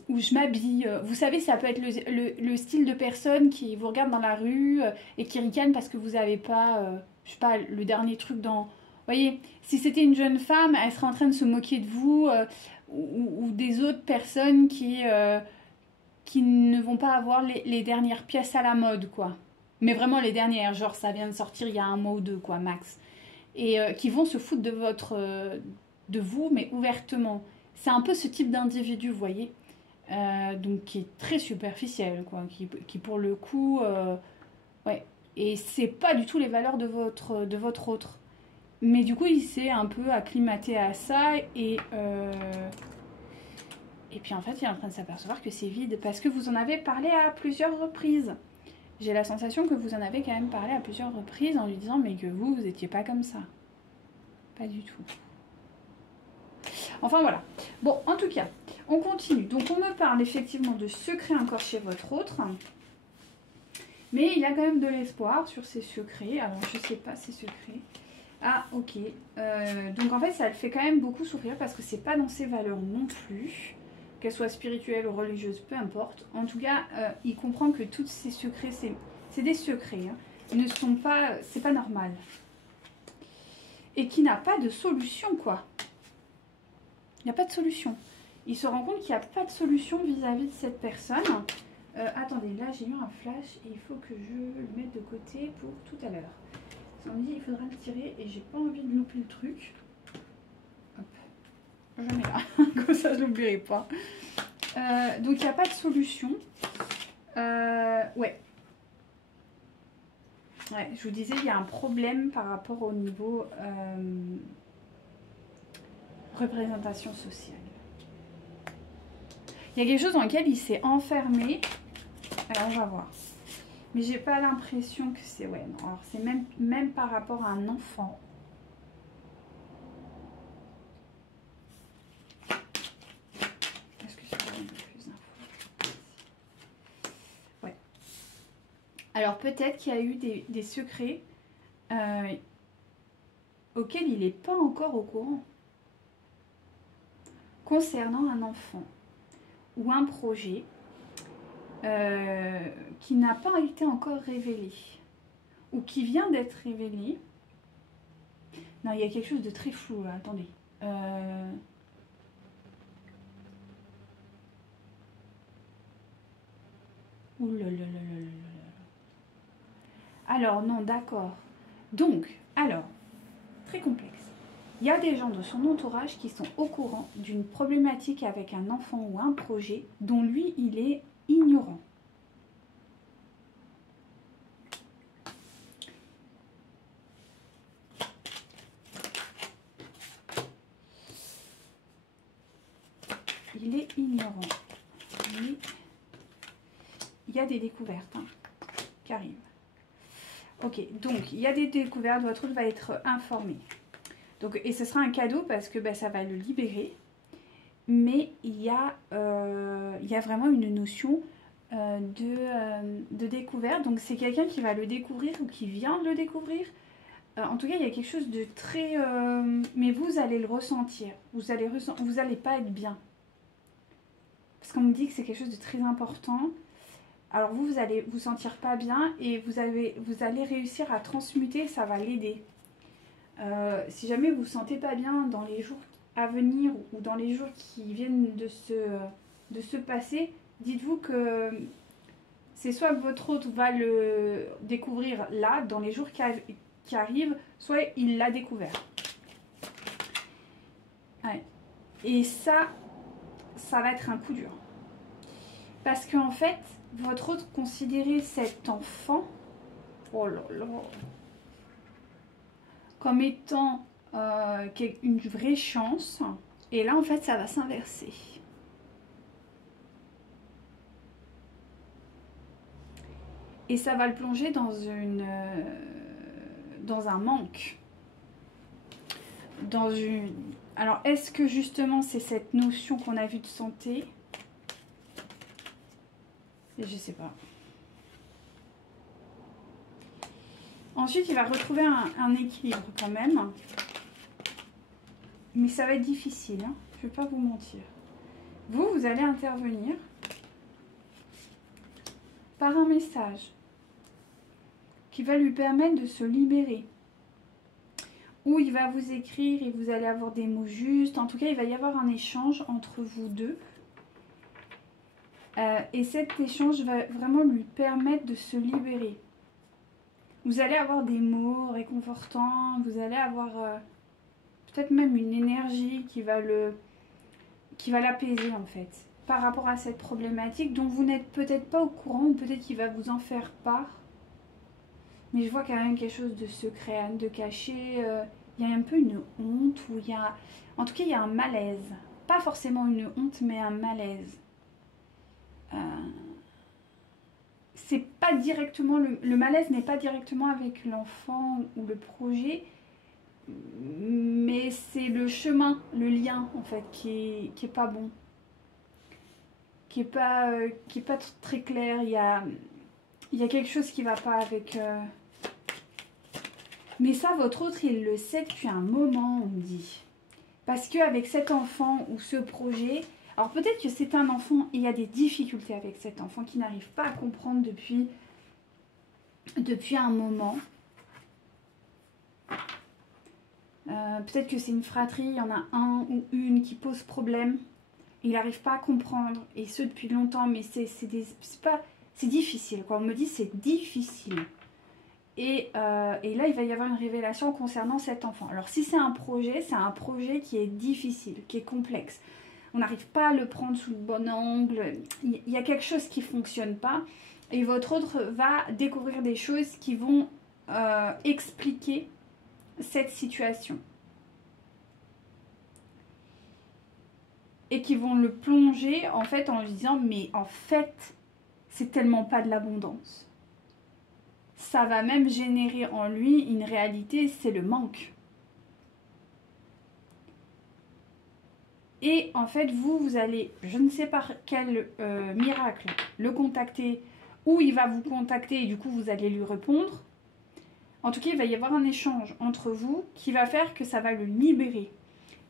Où je m'habille. Vous savez, ça peut être le style de personne qui vous regarde dans la rue et qui ricane parce que vous n'avez pas, je sais pas, le dernier truc dans... Vous voyez, si c'était une jeune femme, elle serait en train de se moquer de vous ou des autres personnes qui ne vont pas avoir les dernières pièces à la mode, quoi. Mais vraiment les dernières, genre ça vient de sortir il y a un mois ou deux, quoi, max. Et qui vont se foutre de vous, mais ouvertement. C'est un peu ce type d'individu, vous voyez. Donc qui est très superficiel, quoi. Qui pour le coup... ouais. Et c'est pas du tout les valeurs de votre autre. Mais du coup, il s'est un peu acclimaté à ça et puis en fait, il est en train de s'apercevoir que c'est vide parce que vous en avez parlé à plusieurs reprises. J'ai la sensation que vous en avez quand même parlé à plusieurs reprises en lui disant mais que vous étiez pas comme ça. Pas du tout. Enfin voilà. Bon, en tout cas, on continue. Donc on me parle effectivement de secrets encore chez votre autre. Mais il a quand même de l'espoir sur ses secrets. Alors je sais pas ses secrets. Ah ok. Donc en fait ça le fait quand même beaucoup souffrir parce que c'est pas dans ses valeurs non plus. Qu'elles soient spirituelles ou religieuses, peu importe. En tout cas, il comprend que tous ces secrets, c'est des secrets. Hein, ne sont pas... C'est pas normal. Et qui n'a pas de solution quoi. Il n'y a pas de solution. Il se rend compte qu'il n'y a pas de solution vis-à-vis de cette personne. Attendez, là j'ai eu un flash et il faut que je le mette de côté pour tout à l'heure. On me dit il faudra le tirer et j'ai pas envie de louper le truc. Hop, je mets là, comme ça je l'oublierai pas. Donc il n'y a pas de solution. Ouais. Ouais, je vous disais, il y a un problème par rapport au niveau représentation sociale. Il y a quelque chose dans lequel il s'est enfermé. Alors on va voir. Mais j'ai pas l'impression que c'est... Ouais, non. Alors c'est même par rapport à un enfant. Est-ce que c'est pas un peu plus d'infos? Ouais. Alors peut-être qu'il y a eu des secrets auxquels il n'est pas encore au courant. Concernant un enfant ou un projet qui n'a pas été encore révélé ou qui vient d'être révélé. Non, il y a quelque chose de très flou là, attendez. Ouh là là là là là là. Alors, non, d'accord. Donc, alors, très complexe. Il y a des gens de son entourage qui sont au courant d'une problématique avec un enfant ou un projet dont lui, il est ignorant. Il est ignorant. Mais il y a des découvertes hein, qui arrivent. Ok, donc il y a des découvertes, votre autre va être informé. Donc, et ce sera un cadeau parce que bah, ça va le libérer. Mais il y a vraiment une notion de découverte. Donc c'est quelqu'un qui va le découvrir ou qui vient de le découvrir. En tout cas, il y a quelque chose de très... mais vous allez le ressentir. Vous allez pas être bien. Parce qu'on me dit que c'est quelque chose de très important. Alors vous allez vous sentir pas bien et vous allez réussir à transmuter, ça va l'aider. Si jamais vous vous sentez pas bien dans les jours à venir ou dans les jours qui viennent de se passer, dites-vous que c'est soit votre hôte va le découvrir là, dans les jours qui arrivent, soit il l'a découvert. Ouais. Et ça va être un coup dur. Parce qu'en fait, votre hôte considérait cet enfant, oh là là, comme étant une vraie chance. Et là, en fait, ça va s'inverser. Et ça va le plonger dans un manque. Alors, est-ce que justement, c'est cette notion qu'on a vue de santé? Et je sais pas. Ensuite, il va retrouver un équilibre quand même. Mais ça va être difficile, hein. Je ne vais pas vous mentir. Vous allez intervenir par un message qui va lui permettre de se libérer. Ou il va vous écrire et vous allez avoir des mots justes. En tout cas, il va y avoir un échange entre vous deux. Et cet échange va vraiment lui permettre de se libérer. Vous allez avoir des mots réconfortants, vous allez avoir peut-être même une énergie qui va l'apaiser en fait, par rapport à cette problématique dont vous n'êtes peut-être pas au courant, ou peut-être qu'il va vous en faire part. Mais je vois quand même quelque chose de secret, de caché. Il y a un peu une honte, ou il y a... En tout cas, il y a un malaise. Pas forcément une honte, mais un malaise. C'est pas directement... Le malaise n'est pas directement avec l'enfant ou le projet, mais c'est le chemin, le lien, en fait, qui est pas bon. Qui est pas très clair. Il y a... Il y a quelque chose qui ne va pas avec... Mais ça, votre autre, il le sait depuis un moment, on me dit. Parce qu'avec cet enfant ou ce projet... Alors peut-être que c'est un enfant et il y a des difficultés avec cet enfant qui n'arrive pas à comprendre depuis un moment. Peut-être que c'est une fratrie, il y en a un ou une qui pose problème. Il n'arrive pas à comprendre. Et ce depuis longtemps, mais c'est difficile. Quoi. On me dit c'est difficile. Et là, il va y avoir une révélation concernant cet enfant. Alors si c'est un projet qui est difficile, qui est complexe. On n'arrive pas à le prendre sous le bon angle. Il y a quelque chose qui ne fonctionne pas. Et votre autre va découvrir des choses qui vont expliquer cette situation. Et qui vont le plonger en fait en lui disant mais en fait c'est tellement pas de l'abondance. Ça va même générer en lui une réalité, c'est le manque. Et en fait, vous allez, je ne sais par quel miracle, le contacter, ou il va vous contacter et du coup, vous allez lui répondre. En tout cas, il va y avoir un échange entre vous qui va faire que ça va le libérer.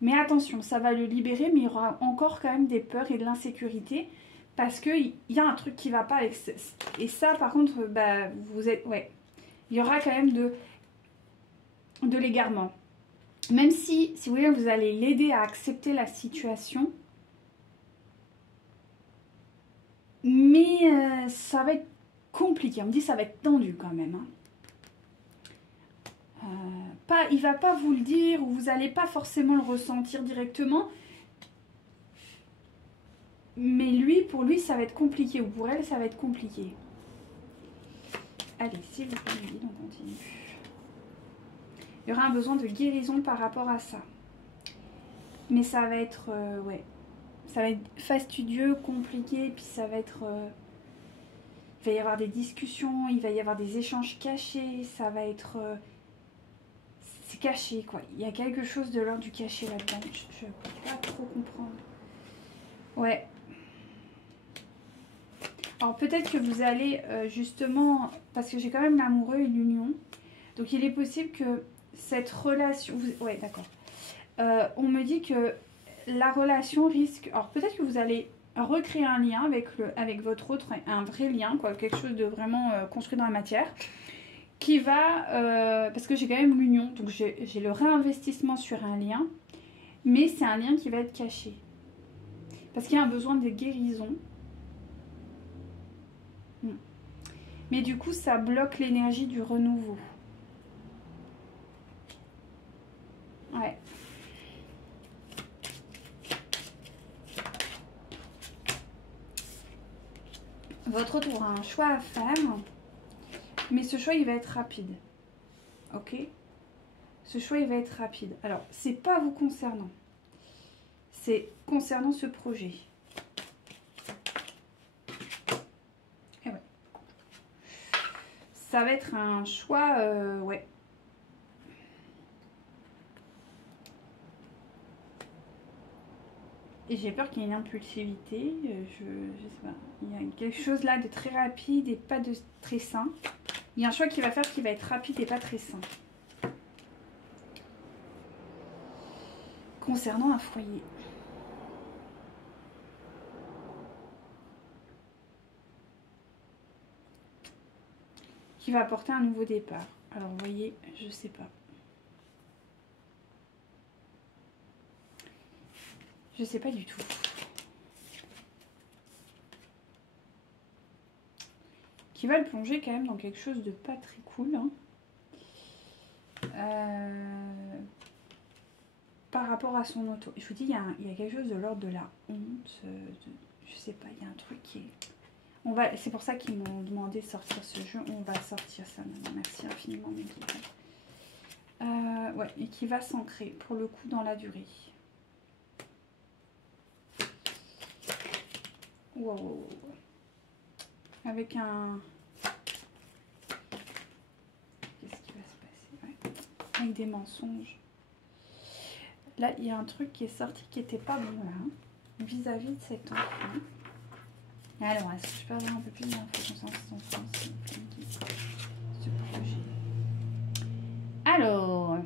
Mais attention, ça va le libérer, mais il y aura encore quand même des peurs et de l'insécurité parce qu'il y a un truc qui ne va pas. Et ça, par contre, bah, vous êtes... Ouais, il y aura quand même de l'égarement. Même si vous voulez, vous allez l'aider à accepter la situation. Mais ça va être compliqué. On me dit que ça va être tendu quand même. Hein. Il ne va pas vous le dire ou vous n'allez pas forcément le ressentir directement. Mais lui, pour lui, ça va être compliqué. Ou pour elle, ça va être compliqué. Allez, s'il vous plaît, on continue. Il y aura un besoin de guérison par rapport à ça. Mais ça va être... ouais. Ça va être fastidieux, compliqué. Puis ça va être... il va y avoir des discussions. Il va y avoir des échanges cachés. Ça va être... c'est caché, quoi. Il y a quelque chose de l'ordre du caché là-dedans. Je ne peux pas trop comprendre. Ouais. Alors peut-être que vous allez justement... Parce que j'ai quand même l'amoureux et l'union. Donc il est possible que cette relation... Ouais, d'accord. On me dit que la relation risque... Alors peut-être que vous allez recréer un lien avec votre autre, un vrai lien, quoi, quelque chose de vraiment construit dans la matière, qui va... parce que j'ai quand même l'union, donc j'ai le réinvestissement sur un lien, mais c'est un lien qui va être caché. Parce qu'il y a un besoin de guérison. Mais du coup, ça bloque l'énergie du renouveau. Ouais. Votre autre aura un choix à faire, mais ce choix, il va être rapide. Ok? Ce choix, il va être rapide. Alors, c'est pas vous concernant. C'est concernant ce projet. Et ouais. Ça va être un choix, ouais. Et j'ai peur qu'il y ait une impulsivité, je sais pas. Il y a quelque chose là de très rapide et pas de très sain. Il y a un choix qui va faire qui va être rapide et pas très sain. Concernant un foyer. Qui va apporter un nouveau départ. Alors vous voyez, je sais pas. Je sais pas du tout. Qui va le plonger quand même dans quelque chose de pas très cool. Hein. Par rapport à son auto. Je vous dis, il y a quelque chose de l'ordre de la honte. Je sais pas, il y a un truc qui est... C'est pour ça qu'ils m'ont demandé de sortir ce jeu. On va sortir ça maintenant. Merci infiniment, mes guides. Ouais, et qui va s'ancrer pour le coup dans la durée. Wow. Avec un... Qu'est-ce qui va se passer? Ouais. Avec des mensonges. Là, il y a un truc qui est sorti qui n'était pas bon là. Vis-à-vis de cet enfant. Alors, est-ce que je peux avoir un peu plus d'infos concernant ce projet? Alors,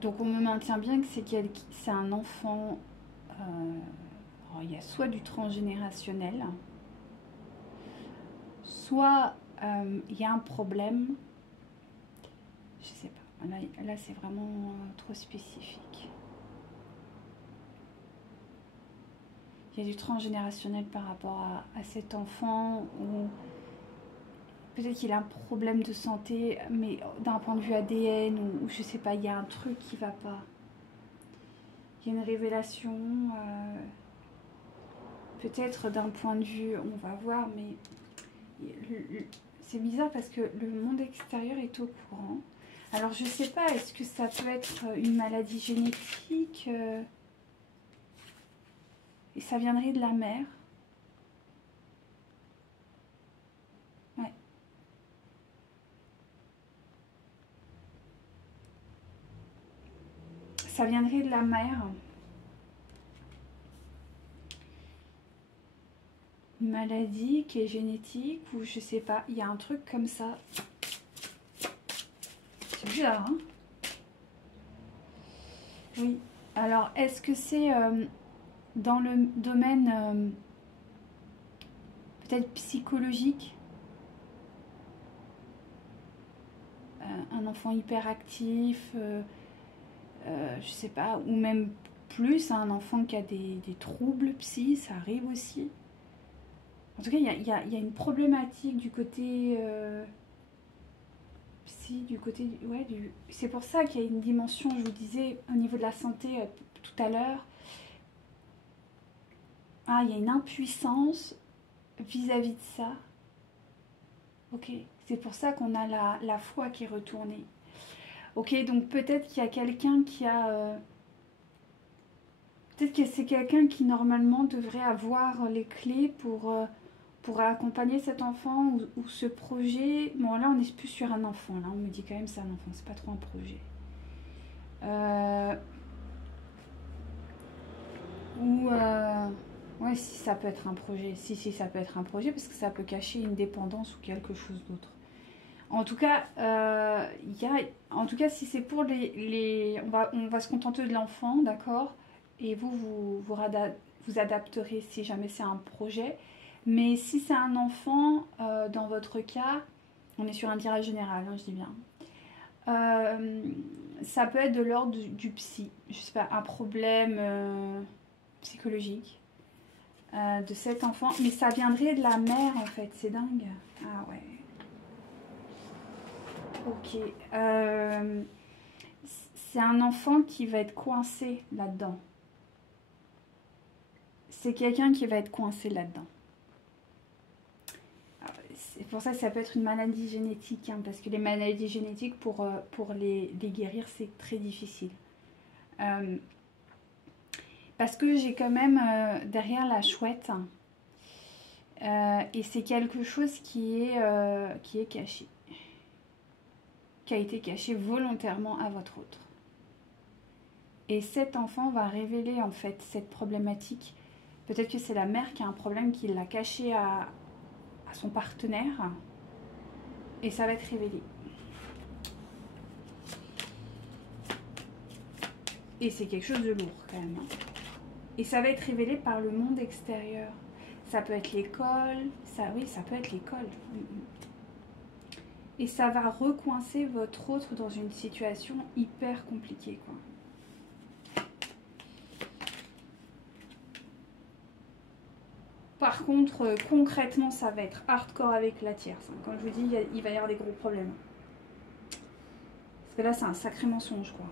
donc on me maintient bien que c'est un enfant. Alors, il y a soit du transgénérationnel, soit il y a un problème. Je sais pas. Là c'est vraiment trop spécifique. Il y a du transgénérationnel par rapport à cet enfant, ou peut-être qu'il a un problème de santé, mais d'un point de vue ADN, ou je sais pas, il y a un truc qui va pas. Il y a une révélation, peut-être d'un point de vue, on va voir, mais c'est bizarre parce que le monde extérieur est au courant. Alors je sais pas, est-ce que ça peut être une maladie génétique et ça viendrait de la mère? Ouais. Ça viendrait de la mère. Une maladie qui est génétique ou je sais pas, il y a un truc comme ça. C'est bizarre, hein? Oui. Alors, est-ce que c'est dans le domaine peut-être psychologique? Un enfant hyperactif, je sais pas, ou même plus, un enfant qui a des troubles psy, ça arrive aussi. En tout cas, il y a une problématique du côté psy, du côté... Ouais, c'est pour ça qu'il y a une dimension, je vous disais, au niveau de la santé tout à l'heure. Ah, il y a une impuissance vis-à-vis de ça. Ok, c'est pour ça qu'on a la foi qui est retournée. Ok, donc peut-être qu'il y a quelqu'un qui a... peut-être que c'est quelqu'un qui normalement devrait avoir les clés pour accompagner cet enfant ou ce projet. Bon, là, on n'est plus sur un enfant. Là, on me dit quand même c'est un enfant, c'est pas trop un projet. Ouais, si ça peut être un projet. Si, ça peut être un projet parce que ça peut cacher une dépendance ou quelque chose d'autre. En tout cas, en tout cas, si c'est pour on va se contenter de l'enfant, d'accord? Et vous adapterez si jamais c'est un projet. Mais si c'est un enfant, dans votre cas, on est sur un tirage général, hein, je dis bien. Ça peut être de l'ordre du psy. Je sais pas, un problème psychologique de cet enfant. Mais ça viendrait de la mère en fait, c'est dingue. Ah ouais. Ok. C'est un enfant qui va être coincé là-dedans. C'est quelqu'un qui va être coincé là-dedans. C'est pour ça que ça peut être une maladie génétique, hein, parce que les maladies génétiques, pour les guérir, c'est très difficile. Parce que j'ai quand même derrière la chouette, et c'est quelque chose qui est caché. Qui a été caché volontairement à votre autre. Et cet enfant va révéler en fait cette problématique. Peut-être que c'est la mère qui a un problème, qui l'a caché à son partenaire. Et ça va être révélé. Et c'est quelque chose de lourd quand même. Et ça va être révélé par le monde extérieur. Ça peut être l'école. Oui, ça peut être l'école. Et ça va recoincer votre autre dans une situation hyper compliquée, quoi. Par contre, concrètement, ça va être hardcore avec la tierce. Comme je vous dis, il va y avoir des gros problèmes. Parce que là, c'est un sacré mensonge, quoi.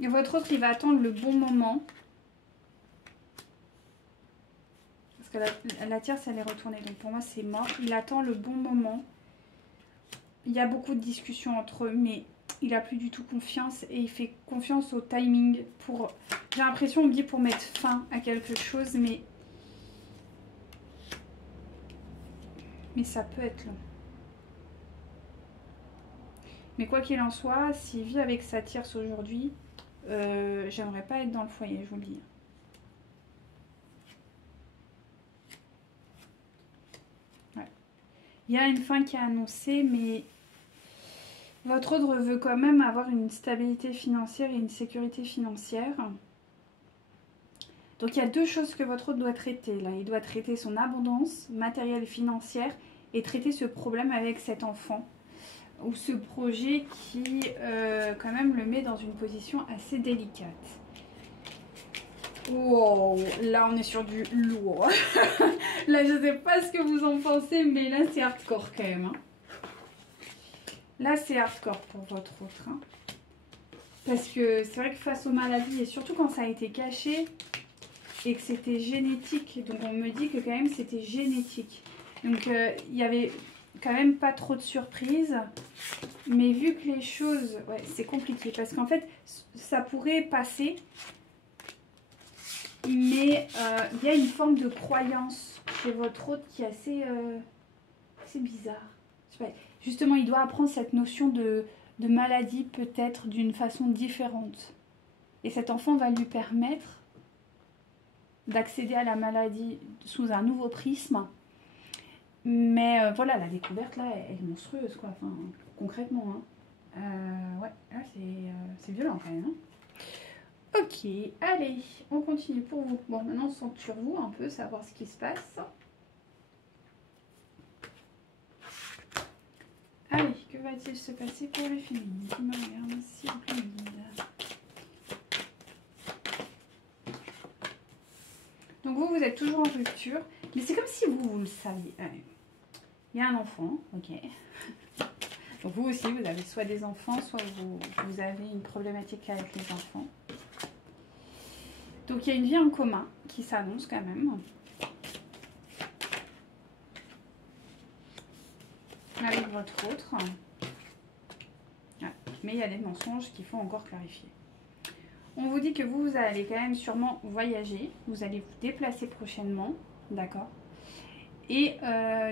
Et votre autre, il va attendre le bon moment. Parce que la tierce, elle est retournée. Donc pour moi, c'est mort. Il attend le bon moment. Il y a beaucoup de discussions entre eux, mais il a plus du tout confiance. Et il fait confiance au timing pour... J'ai l'impression, on me dit pour mettre fin à quelque chose, mais ça peut être long. Mais quoi qu'il en soit, s'il vit avec sa tierce aujourd'hui, j'aimerais pas être dans le foyer, je vous le dis. Ouais. Il y a une fin qui est annoncée, mais votre autre veut quand même avoir une stabilité financière et une sécurité financière. Donc il y a deux choses que votre autre doit traiter là. Il doit traiter son abondance matérielle et financière et traiter ce problème avec cet enfant. Ou ce projet qui quand même le met dans une position assez délicate. Wow, là on est sur du lourd. Là je sais pas ce que vous en pensez, mais là c'est hardcore quand même. Hein. Là c'est hardcore pour votre autre. Hein. Parce que c'est vrai que face aux maladies, et surtout quand ça a été caché et que c'était génétique, donc on me dit que quand même c'était génétique. Donc il y avait quand même pas trop de surprises, mais vu que les choses, ouais, c'est compliqué parce qu'en fait ça pourrait passer, mais il y a une forme de croyance chez votre autre qui est assez bizarre. Je sais pas, justement, il doit apprendre cette notion de maladie peut-être d'une façon différente, et cet enfant va lui permettre d'accéder à la maladie sous un nouveau prisme. Mais voilà, la découverte là, elle est monstrueuse quoi, enfin, concrètement. Hein. Ouais, là c'est violent quand même. Hein. Ok, allez, on continue pour vous. Bon, maintenant on se centre sur vous un peu, savoir ce qui se passe. Allez, que va-t-il se passer pour les féminines qui me regardent, s'il vous plaît, guide. Donc vous êtes toujours en rupture, mais c'est comme si vous le saviez. Allez. Il y a un enfant, ok. Donc vous aussi, vous avez soit des enfants, soit vous avez une problématique avec les enfants. Donc il y a une vie en commun qui s'annonce quand même. Avec votre autre. Ouais. Mais il y a des mensonges qu'il faut encore clarifier. On vous dit que vous allez quand même sûrement voyager. Vous allez vous déplacer prochainement, d'accord ? Et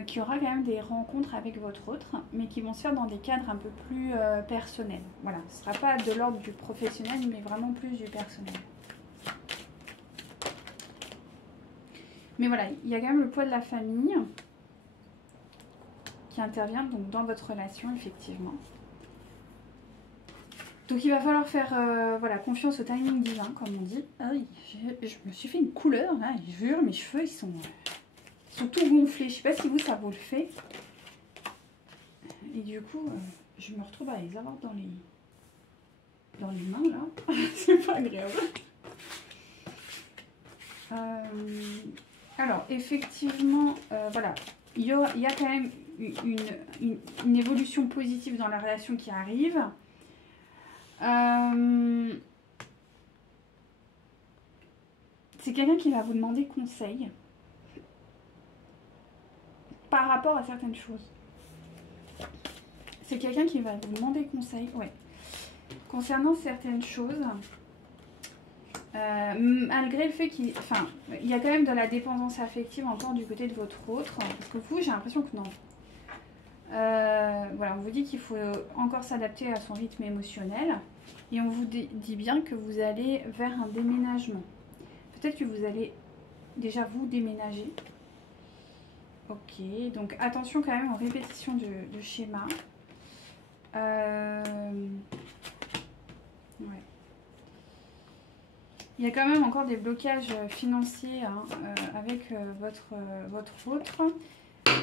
qu'il y aura quand même des rencontres avec votre autre, mais qui vont se faire dans des cadres un peu plus personnels. Voilà, ce ne sera pas de l'ordre du professionnel, mais vraiment plus du personnel. Mais voilà, il y a quand même le poids de la famille qui intervient donc dans votre relation, effectivement. Donc il va falloir faire voilà, confiance au timing divin, comme on dit. Ah oui, je me suis fait une couleur, là, je jure, mes cheveux, ils sont tout gonflés. Je sais pas si vous, ça vous le fait. Et du coup, je me retrouve à les avoir dans les mains, là. C'est pas agréable. Alors, effectivement, voilà, il y a quand même une évolution positive dans la relation qui arrive. C'est quelqu'un qui va vous demander conseil par rapport à certaines choses. C'est quelqu'un qui va vous demander conseil, ouais, concernant certaines choses. Malgré le fait qu'il y a quand même de la dépendance affective encore du côté de votre autre. Parce que vous, j'ai l'impression que non. Voilà, on vous dit qu'il faut encore s'adapter à son rythme émotionnel. Et on vous dit bien que vous allez vers un déménagement. Peut-être que vous allez déjà vous déménager. Ok, donc attention quand même aux répétitions de schéma. Ouais. Il y a quand même encore des blocages financiers hein, avec votre autre.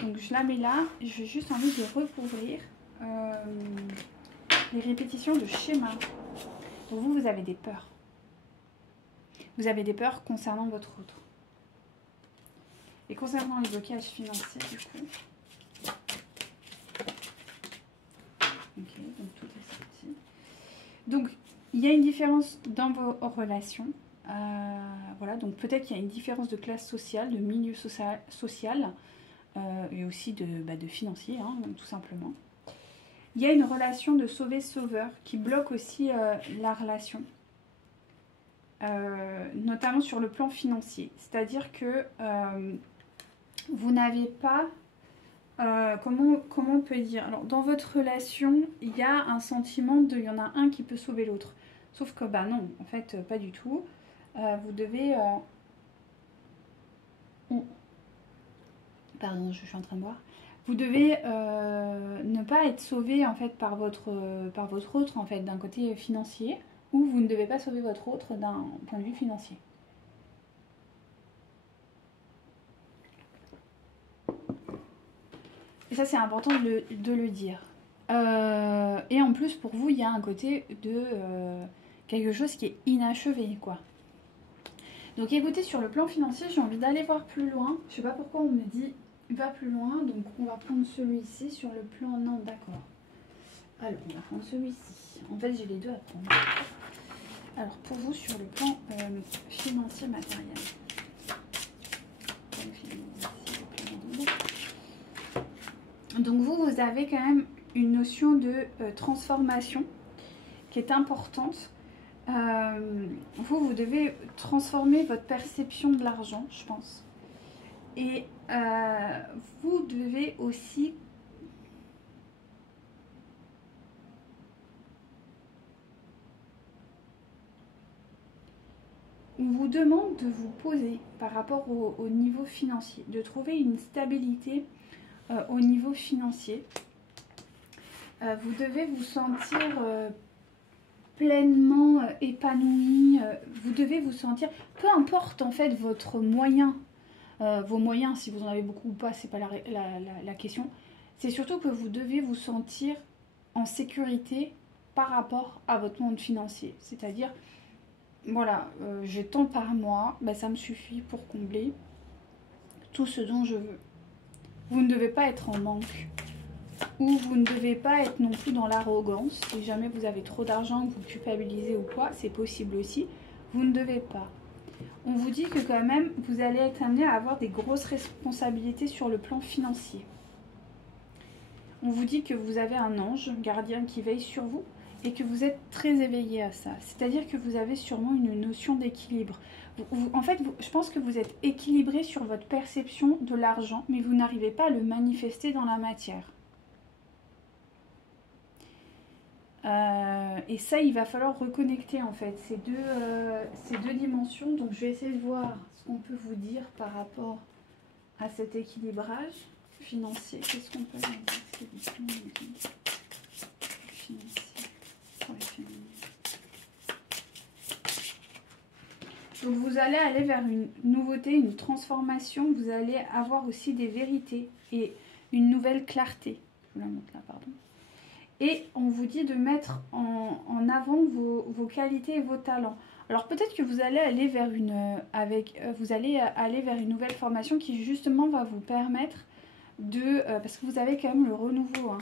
Donc je la mets là. J'ai juste envie de recouvrir les répétitions de schéma. Donc vous avez des peurs. Vous avez des peurs concernant votre autre. Et concernant les blocages financiers, du coup. Ok, donc tout est sorti. Donc, il y a une différence dans vos relations. voilà, donc peut-être qu'il y a une différence de classe sociale, de milieu social et aussi de financier, hein, tout simplement. Il y a une relation de sauvé-sauveur qui bloque aussi la relation, notamment sur le plan financier. C'est-à-dire que vous n'avez pas... comment on peut dire? Alors, dans votre relation, il y a un sentiment de... Il y en a un qui peut sauver l'autre. Sauf que, bah non, en fait, pas du tout. Vous devez... Pardon, je suis en train de boire. Vous devez ne pas être sauvé en fait par votre autre en fait d'un côté financier, ou vous ne devez pas sauver votre autre d'un point de vue financier. Et ça c'est important de le dire. Et en plus pour vous il y a un côté de quelque chose qui est inachevé quoi. Donc écoutez, sur le plan financier j'ai envie d'aller voir plus loin. Je sais pas pourquoi on me dit va plus loin, donc on va prendre celui-ci sur le plan... Non, d'accord. Alors, on va prendre celui-ci. En fait, j'ai les deux à prendre. Alors, pour vous, sur le plan financier matériel. Donc, vous avez quand même une notion de transformation qui est importante. Vous devez transformer votre perception de l'argent, je pense. Et vous devez aussi on vous demande de vous poser par rapport au niveau financier, de trouver une stabilité au niveau financier. Vous devez vous sentir pleinement épanoui, vous devez vous sentir, peu importe en fait votre moyen, vos moyens, si vous en avez beaucoup ou pas, c'est pas la question. C'est surtout que vous devez vous sentir en sécurité par rapport à votre monde financier. C'est-à-dire, voilà, j'ai tant par mois, ben ça me suffit pour combler tout ce dont je veux. Vous ne devez pas être en manque. Ou vous ne devez pas être non plus dans l'arrogance. Si jamais vous avez trop d'argent, que vous culpabilisez ou quoi, c'est possible aussi. Vous ne devez pas. On vous dit que quand même, vous allez être amené à avoir des grosses responsabilités sur le plan financier. On vous dit que vous avez un ange gardien qui veille sur vous et que vous êtes très éveillé à ça. C'est-à-dire que vous avez sûrement une notion d'équilibre. En fait, je pense que vous êtes équilibré sur votre perception de l'argent, mais vous n'arrivez pas à le manifester dans la matière. Et ça, il va falloir reconnecter en fait ces deux dimensions. Donc je vais essayer de voir ce qu'on peut vous dire par rapport à cet équilibrage financier. Qu'est-ce qu'on peut dire financier pour les féminines. Donc vous allez aller vers une nouveauté, une transformation. Vous allez avoir aussi des vérités et une nouvelle clarté. Je vous la montre là, pardon. Et on vous dit de mettre en avant vos qualités et vos talents. Alors peut-être que vous allez aller vers une nouvelle formation qui justement va vous permettre de... parce que vous avez quand même le renouveau, hein,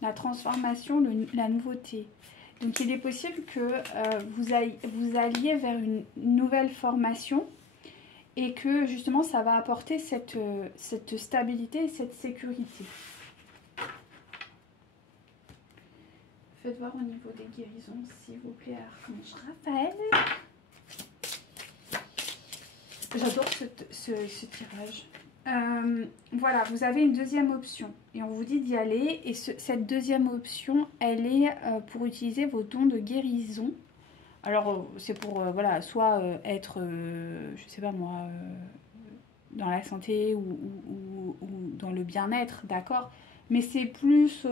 la transformation, la nouveauté. Donc il est possible que vous alliez vers une nouvelle formation et que justement ça va apporter cette stabilité et cette sécurité. Faites voir au niveau des guérisons, s'il vous plaît, Archange Raphaël. J'adore ce tirage. Voilà, vous avez une deuxième option et on vous dit d'y aller. Et cette deuxième option, elle est pour utiliser vos dons de guérison. Alors, c'est pour, voilà, soit être, je sais pas moi, dans la santé ou dans le bien-être, d'accord ? Mais c'est plus,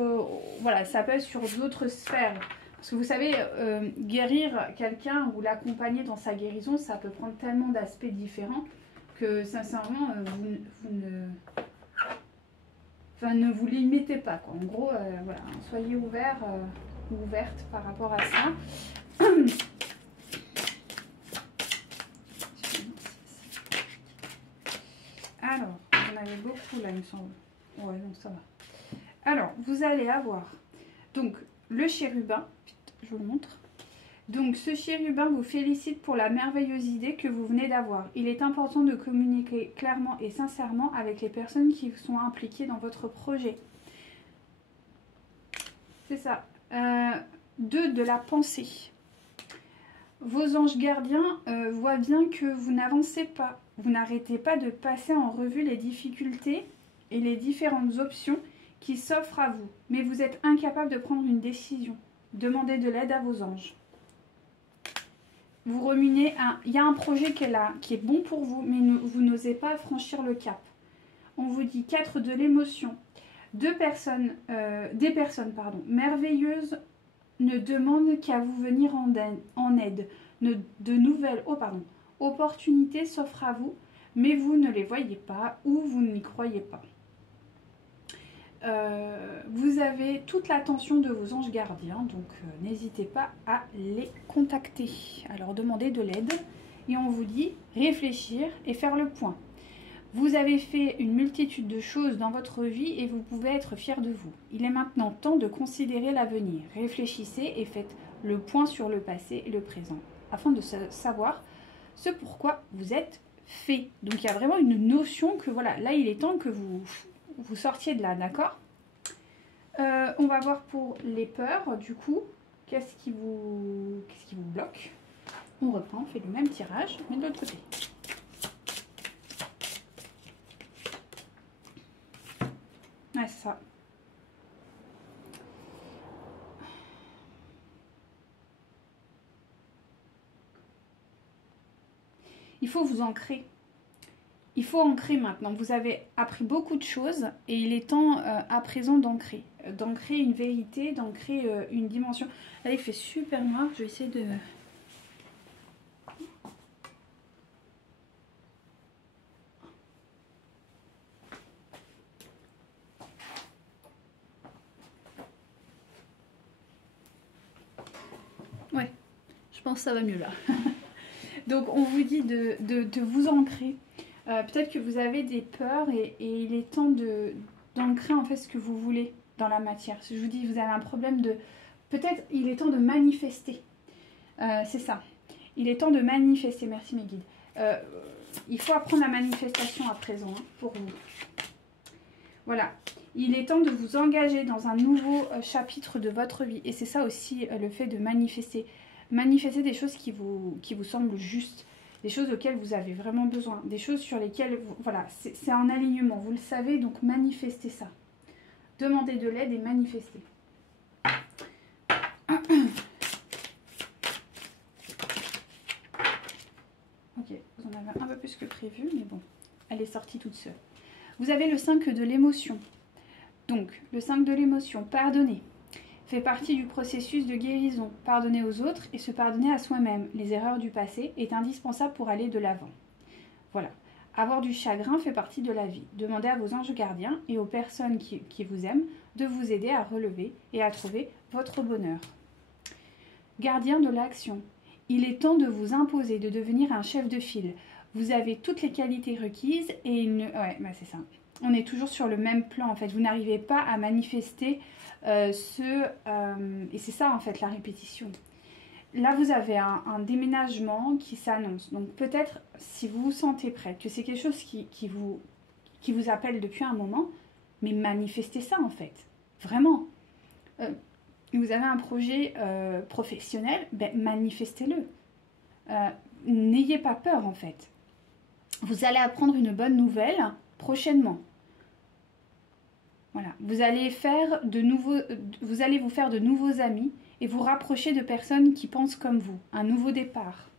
voilà, ça peut être sur d'autres sphères. Parce que vous savez, guérir quelqu'un ou l'accompagner dans sa guérison, ça peut prendre tellement d'aspects différents que sincèrement, ne vous limitez pas, quoi. En gros, voilà, soyez ouverts ou ouvertes par rapport à ça. Alors, j'en avais beaucoup là, il me semble. Ouais, donc ça va. Alors, vous allez avoir donc le chérubin, je vous le montre. Donc ce chérubin vous félicite pour la merveilleuse idée que vous venez d'avoir. Il est important de communiquer clairement et sincèrement avec les personnes qui sont impliquées dans votre projet. C'est ça. 2 de la pensée. Vos anges gardiens voient bien que vous n'avancez pas. Vous n'arrêtez pas de passer en revue les difficultés et les différentes options qui s'offrent à vous. Mais vous êtes incapable de prendre une décision. Demandez de l'aide à vos anges. Vous ruminez, il y a un projet qui est là, qui est bon pour vous, mais vous n'osez pas franchir le cap. On vous dit 4 de l'émotion. Des personnes merveilleuses ne demandent qu'à vous venir en aide. De nouvelles opportunités s'offrent à vous, mais vous ne les voyez pas ou vous n'y croyez pas. Vous avez toute l'attention de vos anges gardiens, donc n'hésitez pas à les contacter. Alors demandez de l'aide et on vous dit réfléchir et faire le point. Vous avez fait une multitude de choses dans votre vie et vous pouvez être fiers de vous. Il est maintenant temps de considérer l'avenir. Réfléchissez et faites le point sur le passé et le présent, afin de savoir ce pourquoi vous êtes fait. Donc il y a vraiment une notion que voilà, là il est temps que vous sortiez de là, d'accord? On va voir pour les peurs, du coup, qu'est-ce qui vous bloque? On reprend, on fait le même tirage, mais de l'autre côté. Ouais, c'est ça. Il faut vous ancrer. Il faut ancrer maintenant. Vous avez appris beaucoup de choses et il est temps à présent d'ancrer. D'ancrer une vérité, d'ancrer une dimension. Là, il fait super noir. Je vais essayer de... Ouais, je pense que ça va mieux là. Donc, on vous dit de vous ancrer. Peut-être que vous avez des peurs et il est temps d'ancrer en fait ce que vous voulez dans la matière. Je vous dis, vous avez un problème de... Peut-être il est temps de manifester. C'est ça. Il est temps de manifester. Merci mes guides. Il faut apprendre la manifestation à présent hein, pour vous. Voilà. Il est temps de vous engager dans un nouveau chapitre de votre vie. Et c'est ça aussi le fait de manifester. Manifester des choses qui vous semblent justes. Des choses auxquelles vous avez vraiment besoin. Des choses sur lesquelles... Voilà, c'est en alignement. Vous le savez, donc manifestez ça. Demandez de l'aide et manifestez. Ok, vous en avez un peu plus que prévu, mais bon, elle est sortie toute seule. Vous avez le 5 de l'émotion. Donc, le 5 de l'émotion, pardonner, fait partie du processus de guérison. Pardonner aux autres et se pardonner à soi-même. Les erreurs du passé est indispensable pour aller de l'avant. Voilà. Avoir du chagrin fait partie de la vie. Demandez à vos anges gardiens et aux personnes qui vous aiment de vous aider à relever et à trouver votre bonheur. Gardien de l'action. Il est temps de vous imposer, de devenir un chef de file. Vous avez toutes les qualités requises et ouais, bah c'est ça. On est toujours sur le même plan en fait. Vous n'arrivez pas à manifester et c'est ça en fait la répétition. Là, vous avez un déménagement qui s'annonce. Donc, peut-être, si vous vous sentez prête, que c'est quelque chose qui vous appelle depuis un moment, mais manifestez ça, en fait. Vraiment. Vous avez un projet professionnel, ben, manifestez-le. N'ayez pas peur, en fait. Vous allez apprendre une bonne nouvelle prochainement. Voilà. Vous allez vous faire de nouveaux amis et vous rapprocher de personnes qui pensent comme vous. Un nouveau départ.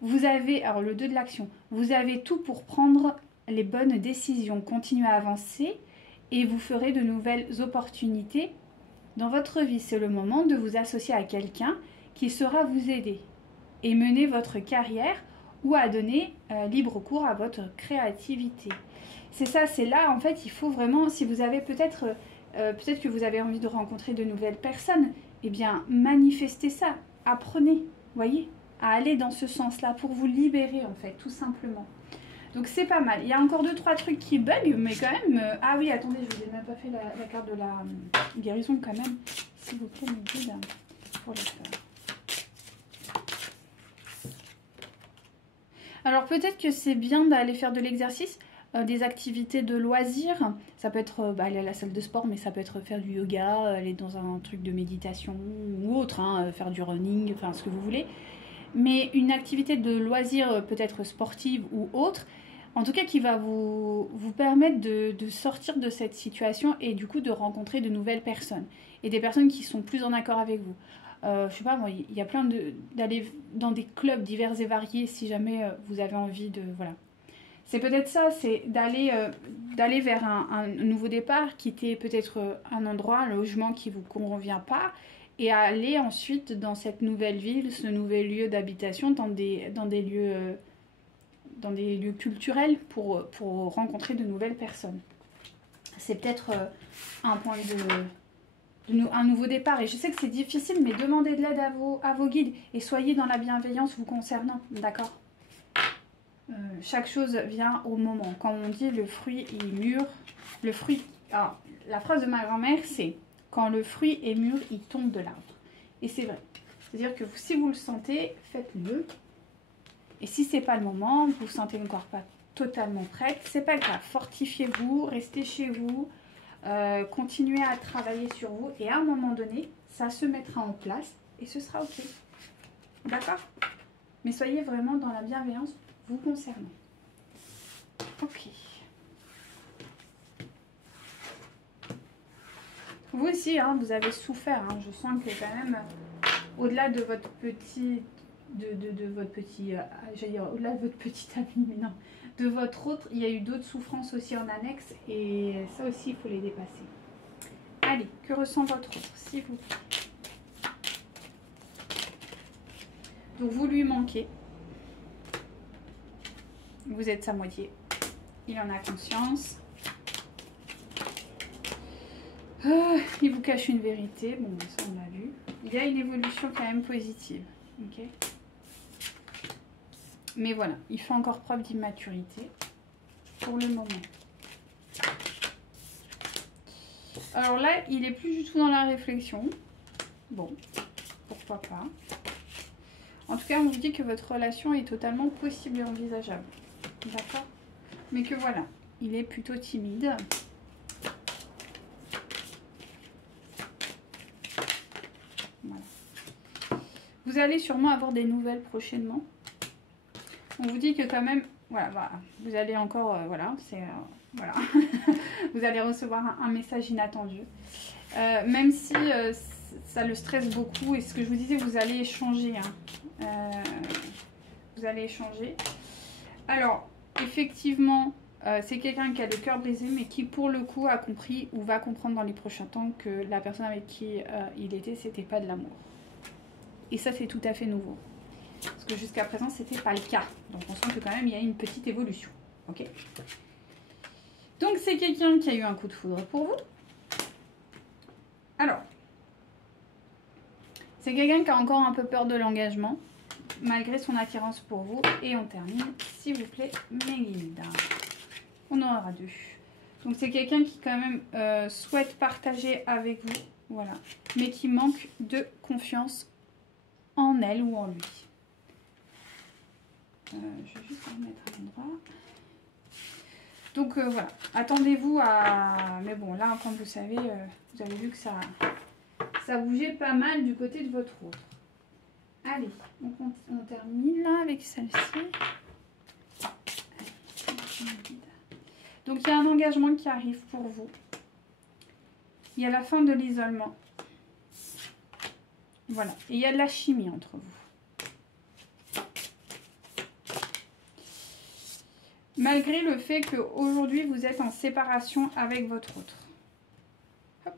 Vous avez, alors le 2 de l'action, vous avez tout pour prendre les bonnes décisions. Continuez à avancer et vous ferez de nouvelles opportunités dans votre vie. C'est le moment de vous associer à quelqu'un qui saura vous aider et mener votre carrière ou à donner libre cours à votre créativité. C'est ça, c'est là, en fait, il faut vraiment, si vous avez peut-être que vous avez envie de rencontrer de nouvelles personnes, eh bien, manifestez ça, apprenez, voyez, à aller dans ce sens-là pour vous libérer, en fait, tout simplement. Donc c'est pas mal. Il y a encore 2-3 trucs qui bug, mais quand même... Ah oui, attendez, je vous ai même pas fait la carte de la guérison quand même. S'il vous plaît, mes guides, pour le faire. Alors peut-être que c'est bien d'aller faire de l'exercice, des activités de loisirs. Ça peut être aller à la salle de sport, mais ça peut être faire du yoga, aller dans un truc de méditation ou autre, hein, faire du running, enfin ce que vous voulez. Mais une activité de loisirs peut-être sportive ou autre, en tout cas qui va vous permettre de sortir de cette situation et du coup de rencontrer de nouvelles personnes. Et des personnes qui sont plus en accord avec vous. Je sais pas, moi, il y a plein d'aller dans des clubs divers et variés si jamais vous avez envie de... Voilà. C'est peut-être ça, c'est d'aller vers un nouveau départ, quitter peut-être un endroit, un logement qui ne vous convient pas, et aller ensuite dans cette nouvelle ville, ce nouvel lieu d'habitation, dans des lieux culturels pour rencontrer de nouvelles personnes. C'est peut-être un point un nouveau départ. Et je sais que c'est difficile, mais demandez de l'aide à vos guides et soyez dans la bienveillance vous concernant, d'accord? Chaque chose vient au moment. Quand on dit le fruit est mûr, le fruit... Alors, la phrase de ma grand-mère, c'est « Quand le fruit est mûr, il tombe de l'arbre ». Et c'est vrai. C'est-à-dire que si vous le sentez, faites-le. Et si c'est pas le moment, vous vous sentez encore pas totalement prête, c'est pas grave. Fortifiez-vous, restez chez vous, continuez à travailler sur vous. Et à un moment donné, ça se mettra en place et ce sera ok. D'accord? Mais soyez vraiment dans la bienveillance vous concernant. Ok. Vous aussi, hein, vous avez souffert. Hein. Je sens que quand même, au-delà de votre petit... j'allais dire au-delà de votre petit ami, mais non, de votre autre, il y a eu d'autres souffrances aussi en annexe et ça aussi, il faut les dépasser. Allez, que ressent votre autre, s'il vous plaît? Donc, vous lui manquez. Vous êtes sa moitié. Il en a conscience. Il vous cache une vérité. Bon, ça, on l'a vu. Il y a une évolution quand même positive. Ok. Mais voilà, il fait encore preuve d'immaturité pour le moment. Alors là, il est plus du tout dans la réflexion. Bon, pourquoi pas. En tout cas, on vous dit que votre relation est totalement possible et envisageable. D'accord? Mais que voilà, il est plutôt timide. Voilà. Vous allez sûrement avoir des nouvelles prochainement. On vous dit que quand même, voilà, vous allez encore, voilà, c'est, voilà, vous allez recevoir un message inattendu. Même si ça le stresse beaucoup, et ce que je vous disais, vous allez échanger. Hein. Vous allez échanger. Alors, effectivement, c'est quelqu'un qui a le cœur brisé, mais qui pour le coup a compris ou va comprendre dans les prochains temps que la personne avec qui il était, c'était pas de l'amour. Et ça, c'est tout à fait nouveau. Parce que jusqu'à présent, c'était pas le cas. Donc, on sent que quand même, il y a une petite évolution. Ok? Donc, c'est quelqu'un qui a eu un coup de foudre pour vous. Alors, c'est quelqu'un qui a encore un peu peur de l'engagement, malgré son attirance pour vous. Et on termine, s'il vous plaît, mes guides. On en aura deux. Donc, c'est quelqu'un qui, quand même, souhaite partager avec vous. Voilà. Mais qui manque de confiance en elle ou en lui. Je vais juste remettre à l'endroit. Donc voilà, attendez-vous à... Mais bon, là, comme vous savez, vous avez vu que ça bougeait pas mal du côté de votre autre. Allez, on termine là avec celle-ci. Donc il y a un engagement qui arrive pour vous. Il y a la fin de l'isolement. Voilà, et il y a de la chimie entre vous. Malgré le fait qu'aujourd'hui, vous êtes en séparation avec votre autre. Hop.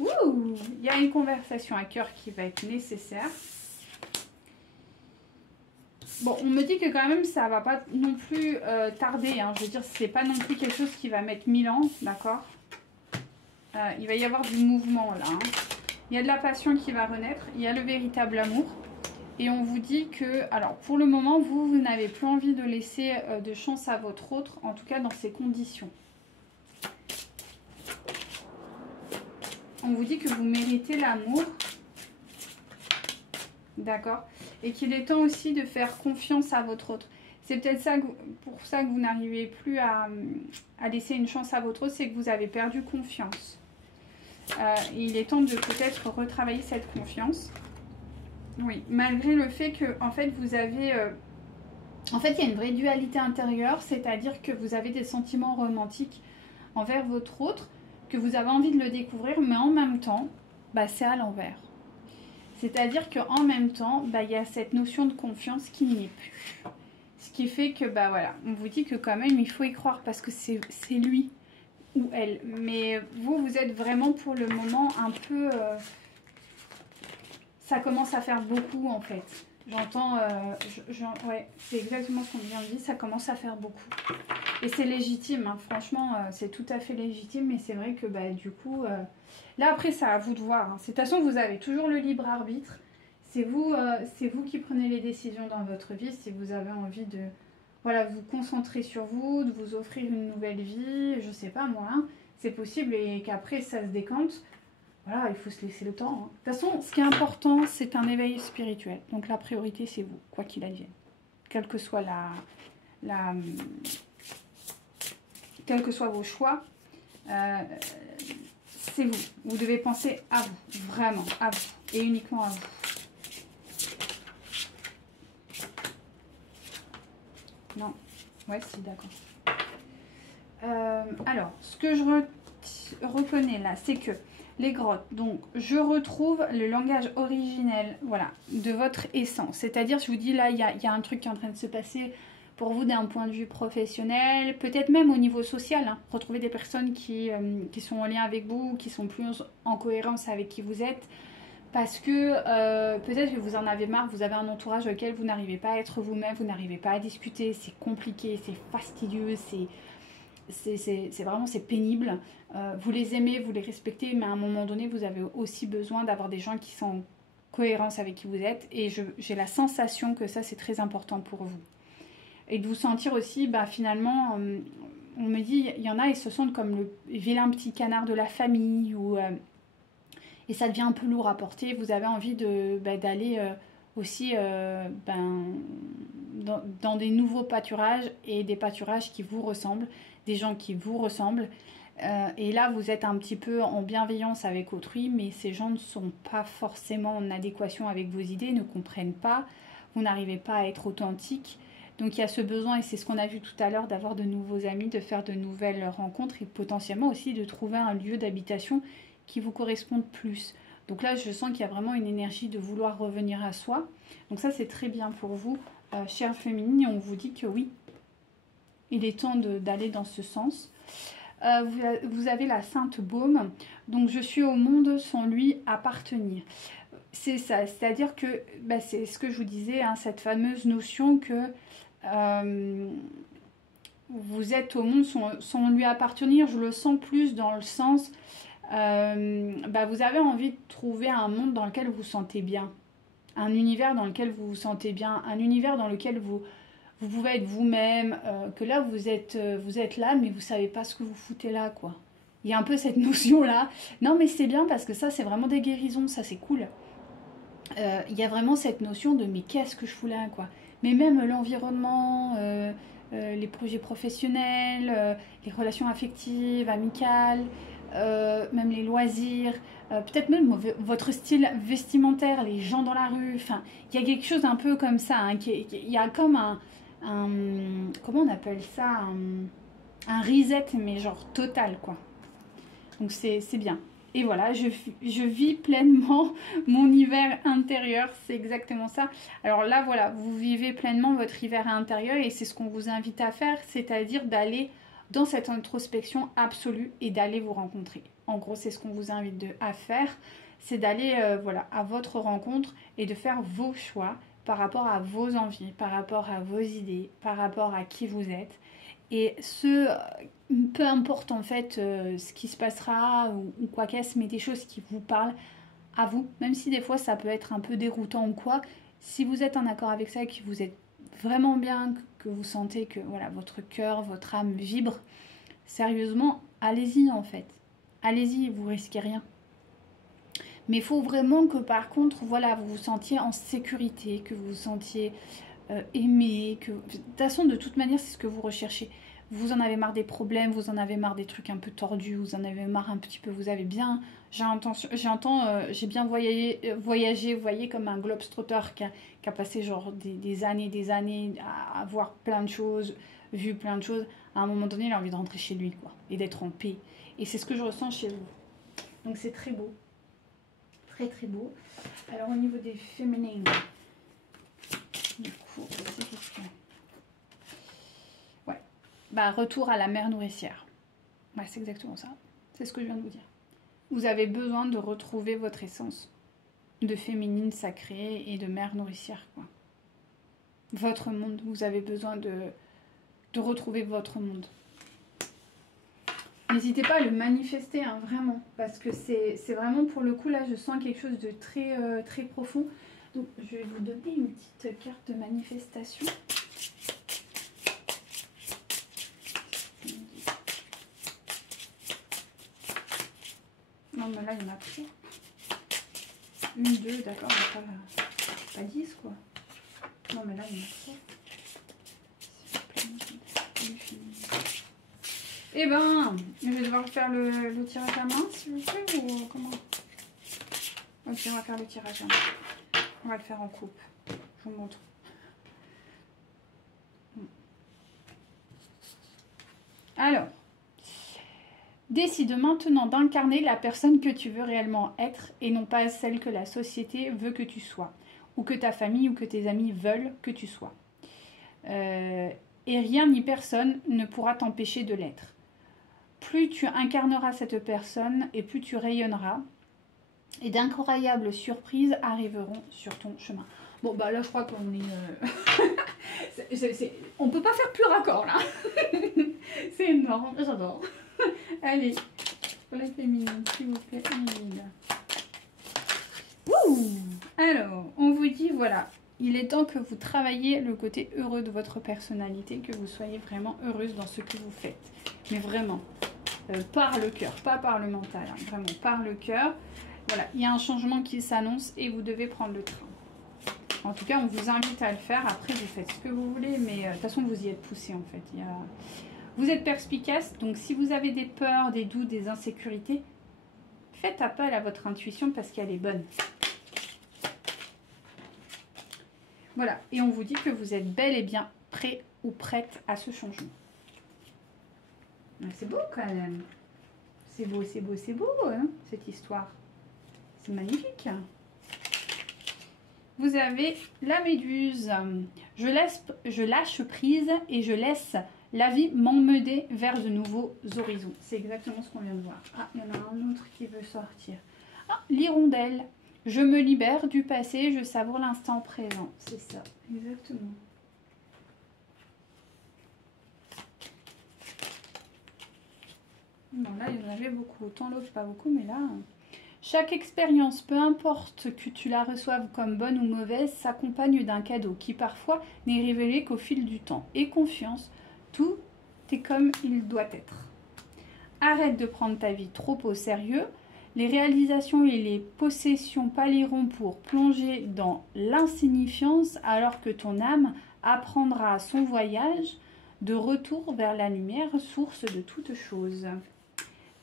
Ouh, il y a une conversation à cœur qui va être nécessaire. Bon, on me dit que quand même, ça va pas non plus tarder. Hein. Je veux dire, c'est pas non plus quelque chose qui va mettre 1000 ans, d'accord? Il va y avoir du mouvement là. Hein. Il y a de la passion qui va renaître. Il y a le véritable amour. Et on vous dit que, alors pour le moment, vous n'avez plus envie de laisser de chance à votre autre, en tout cas dans ces conditions. On vous dit que vous méritez l'amour, d'accord, et qu'il est temps aussi de faire confiance à votre autre. C'est peut-être ça pour ça que vous n'arrivez plus à laisser une chance à votre autre, c'est que vous avez perdu confiance. Il est temps de peut-être retravailler cette confiance. Oui, malgré le fait que, en fait, vous avez... en fait, il y a une vraie dualité intérieure, c'est-à-dire que vous avez des sentiments romantiques envers votre autre, que vous avez envie de le découvrir, mais en même temps, bah, c'est à l'envers. C'est-à-dire qu'en même temps, bah, il y a cette notion de confiance qui n'y est plus. Ce qui fait que, bah voilà, on vous dit que quand même, il faut y croire parce que c'est lui ou elle. Mais vous, vous êtes vraiment pour le moment un peu... ça commence à faire beaucoup en fait. J'entends... ouais, c'est exactement ce qu'on vient de dire, ça commence à faire beaucoup. Et c'est légitime, hein, franchement, c'est tout à fait légitime. Mais c'est vrai que bah, du coup... là après, c'est à vous de voir. Hein. De toute façon, vous avez toujours le libre arbitre. C'est vous qui prenez les décisions dans votre vie. Si vous avez envie de voilà, vous concentrer sur vous, de vous offrir une nouvelle vie, je sais pas moi, hein, c'est possible et qu'après ça se décante. Voilà, il faut se laisser le temps. Hein. De toute façon, ce qui est important, c'est un éveil spirituel. Donc la priorité, c'est vous, quoi qu'il advienne. Quelle que soit quels que soient vos choix, c'est vous. Vous devez penser à vous, vraiment, à vous, et uniquement à vous. Non, ouais, si, d'accord. Alors, ce que je reconnais là, c'est que les grottes, donc je retrouve le langage originel, voilà, de votre essence. C'est-à-dire, je vous dis là, il y a un truc qui est en train de se passer pour vous d'un point de vue professionnel, peut-être même au niveau social. Hein, retrouver des personnes qui sont en lien avec vous, qui sont plus en cohérence avec qui vous êtes. Parce que peut-être que vous en avez marre, vous avez un entourage auquel vous n'arrivez pas à être vous-même, vous n'arrivez pas à discuter, c'est compliqué, c'est fastidieux, c'est vraiment c'est pénible. Vous les aimez, vous les respectez, mais à un moment donné, vous avez aussi besoin d'avoir des gens qui sont en cohérence avec qui vous êtes. Et j'ai la sensation que ça, c'est très important pour vous. Et de vous sentir aussi, bah, finalement, on me dit, il y en a, ils se sentent comme le vilain petit canard de la famille, ou... et ça devient un peu lourd à porter. Vous avez envie d'aller aussi dans des nouveaux pâturages et des pâturages qui vous ressemblent, des gens qui vous ressemblent. Et là, vous êtes un petit peu en bienveillance avec autrui, mais ces gens ne sont pas forcément en adéquation avec vos idées, ne comprennent pas, vous n'arrivez pas à être authentique. Donc il y a ce besoin, et c'est ce qu'on a vu tout à l'heure, d'avoir de nouveaux amis, de faire de nouvelles rencontres et potentiellement aussi de trouver un lieu d'habitation qui vous correspondent plus. Donc là, je sens qu'il y a vraiment une énergie de vouloir revenir à soi. Donc ça, c'est très bien pour vous, chère féminine. Et on vous dit que oui, il est temps d'aller dans ce sens. Vous avez la Sainte Baume. Donc, je suis au monde sans lui appartenir. C'est ça, c'est-à-dire que, bah, c'est ce que je vous disais, hein, cette fameuse notion que vous êtes au monde sans lui appartenir. Je le sens plus dans le sens... vous avez envie de trouver un monde dans lequel vous vous sentez bien, un univers dans lequel vous vous sentez bien, un univers dans lequel vous pouvez être vous-même, que là vous êtes là mais vous savez pas ce que vous foutez là, quoi. Il y a un peu cette notion là, non mais c'est bien parce que ça c'est vraiment des guérisons, ça c'est cool. Il y a vraiment cette notion de mais qu'est-ce que je fous là, quoi. Mais même l'environnement, les projets professionnels, les relations affectives, amicales, même les loisirs, peut-être même votre style vestimentaire, les gens dans la rue, enfin, il y a quelque chose un peu comme ça, hein, il y a comme un comment on appelle ça, un reset, mais genre total, quoi. Donc c'est bien. Et voilà, je vis pleinement mon hiver intérieur, c'est exactement ça. Alors là, voilà, vous vivez pleinement votre hiver intérieur et c'est ce qu'on vous invite à faire, c'est-à-dire d'aller dans cette introspection absolue et d'aller vous rencontrer. En gros, c'est ce qu'on vous invite à faire, c'est d'aller voilà, à votre rencontre et de faire vos choix par rapport à vos envies, par rapport à vos idées, par rapport à qui vous êtes. Et peu importe en fait ce qui se passera ou quoi qu'est-ce, mais des choses qui vous parlent à vous, même si des fois ça peut être un peu déroutant ou quoi, Si vous êtes en accord avec ça et que vous êtes vraiment bien, que vous sentez que voilà, votre cœur, votre âme vibre, sérieusement, allez-y en fait. Allez-y, vous risquez rien. Mais il faut vraiment que par contre, voilà, vous vous sentiez en sécurité, que vous vous sentiez aimé, que... de toute manière, c'est ce que vous recherchez. Vous en avez marre des problèmes, vous en avez marre des trucs un peu tordus, vous en avez marre un petit peu, vous avez bien... J'ai bien voyagé, vous voyez, comme un globe-trotter qui a passé genre des années à voir plein de choses, vu plein de choses. À un moment donné, il a envie de rentrer chez lui, quoi, et d'être en paix. Et c'est ce que je ressens chez vous. Donc c'est très beau. Très très beau. Alors au niveau des féminines, du coup, c'est question. Ouais. Bah, retour à la mère nourricière. Ouais, c'est exactement ça. C'est ce que je viens de vous dire. Vous avez besoin de retrouver votre essence de féminine sacrée et de mère nourricière, quoi. Votre monde, vous avez besoin de retrouver votre monde. N'hésitez pas à le manifester, hein, vraiment, parce que c'est vraiment pour le coup, là, je sens quelque chose de très, très profond. Donc, je vais vous donner une petite carte de manifestation. Non, mais là, il y en a trop. Une, deux, d'accord, pas 10, quoi. Non, mais là, il y en a trop. Eh ben, je vais devoir faire le tirage à main, s'il vous plaît, ou comment? Ok, on va faire le tirage à main. On va le faire en coupe. Je vous montre. Alors, décide maintenant d'incarner la personne que tu veux réellement être et non pas celle que la société veut que tu sois, ou que ta famille ou que tes amis veulent que tu sois. Et rien ni personne ne pourra t'empêcher de l'être. Plus tu incarneras cette personne et plus tu rayonneras. Et d'incroyables surprises arriveront sur ton chemin. Bon, bah là, je crois qu'on est... On peut pas faire plus raccord, là. C'est énorme, j'adore. Allez, pour la féminine, s'il vous plaît. Alors, on vous dit, voilà, il est temps que vous travailliez le côté heureux de votre personnalité, que vous soyez vraiment heureuse dans ce que vous faites. Mais vraiment, par le cœur, pas par le mental, hein, vraiment par le cœur. Voilà, il y a un changement qui s'annonce et vous devez prendre le train. En tout cas, on vous invite à le faire. Après, vous faites ce que vous voulez, mais de toute façon, vous y êtes poussé en fait. Vous êtes perspicace, donc si vous avez des peurs, des doutes, des insécurités, faites appel à votre intuition parce qu'elle est bonne. Voilà, et on vous dit que vous êtes bel et bien prêt ou prête à ce changement. C'est beau quand même. C'est beau, c'est beau, c'est beau, hein, cette histoire. C'est magnifique. Vous avez la méduse. Je lâche prise et je laisse la vie m'emmener vers de nouveaux horizons. C'est exactement ce qu'on vient de voir. Ah, il y en a un autre qui veut sortir. Ah, l'hirondelle. Je me libère du passé, je savoure l'instant présent. C'est ça, exactement. Bon, là, il y en avait beaucoup. Autant l'autre, pas beaucoup, mais là... Chaque expérience, peu importe que tu la reçoives comme bonne ou mauvaise, s'accompagne d'un cadeau qui parfois n'est révélé qu'au fil du temps. Et confiance, tout est comme il doit être. Arrête de prendre ta vie trop au sérieux. Les réalisations et les possessions pâliront pour plonger dans l'insignifiance alors que ton âme apprendra son voyage de retour vers la lumière, source de toutes choses.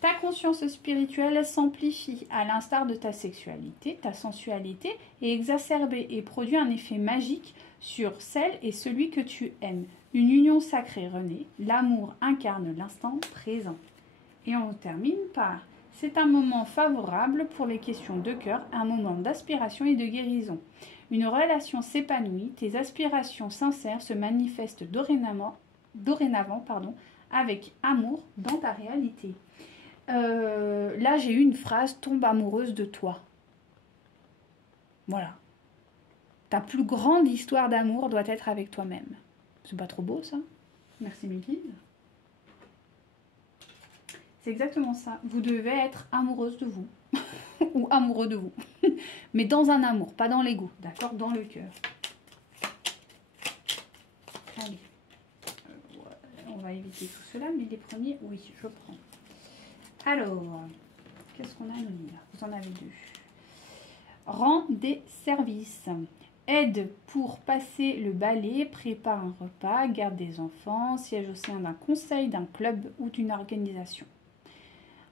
Ta conscience spirituelle s'amplifie à l'instar de ta sexualité, ta sensualité est exacerbée et produit un effet magique sur celle et celui que tu aimes. Une union sacrée renaît, l'amour incarne l'instant présent. Et on termine par « C'est un moment favorable pour les questions de cœur, un moment d'aspiration et de guérison. Une relation s'épanouit, tes aspirations sincères se manifestent dorénavant avec amour dans ta réalité. » Là, j'ai eu une phrase « Tombe amoureuse de toi ». Voilà. Ta plus grande histoire d'amour doit être avec toi-même. C'est pas trop beau, ça? Merci, mes guides. C'est exactement ça. Vous devez être amoureuse de vous. ou amoureux de vous. Mais dans un amour, pas dans l'ego, d'accord? Dans le cœur. Allez. On va éviter tout cela, mais les premiers, oui, je prends. Alors, qu'est-ce qu'on a à nous dire? Vous en avez deux. Rend des services. Aide pour passer le balai, prépare un repas, garde des enfants, siège au sein d'un conseil, d'un club ou d'une organisation.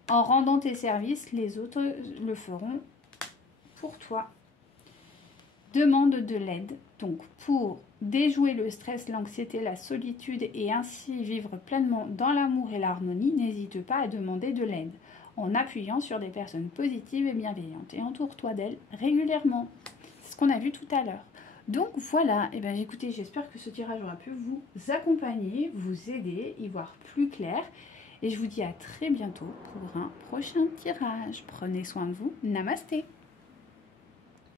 En rendant tes services, les autres le feront pour toi. Demande de l'aide. Donc, pour déjouer le stress, l'anxiété, la solitude et ainsi vivre pleinement dans l'amour et l'harmonie, n'hésite pas à demander de l'aide en appuyant sur des personnes positives et bienveillantes et entoure-toi d'elles régulièrement. C'est ce qu'on a vu tout à l'heure. Donc voilà, et bien écoutez, j'espère que ce tirage aura pu vous accompagner, vous aider, y voir plus clair. Et je vous dis à très bientôt pour un prochain tirage. Prenez soin de vous. Namasté.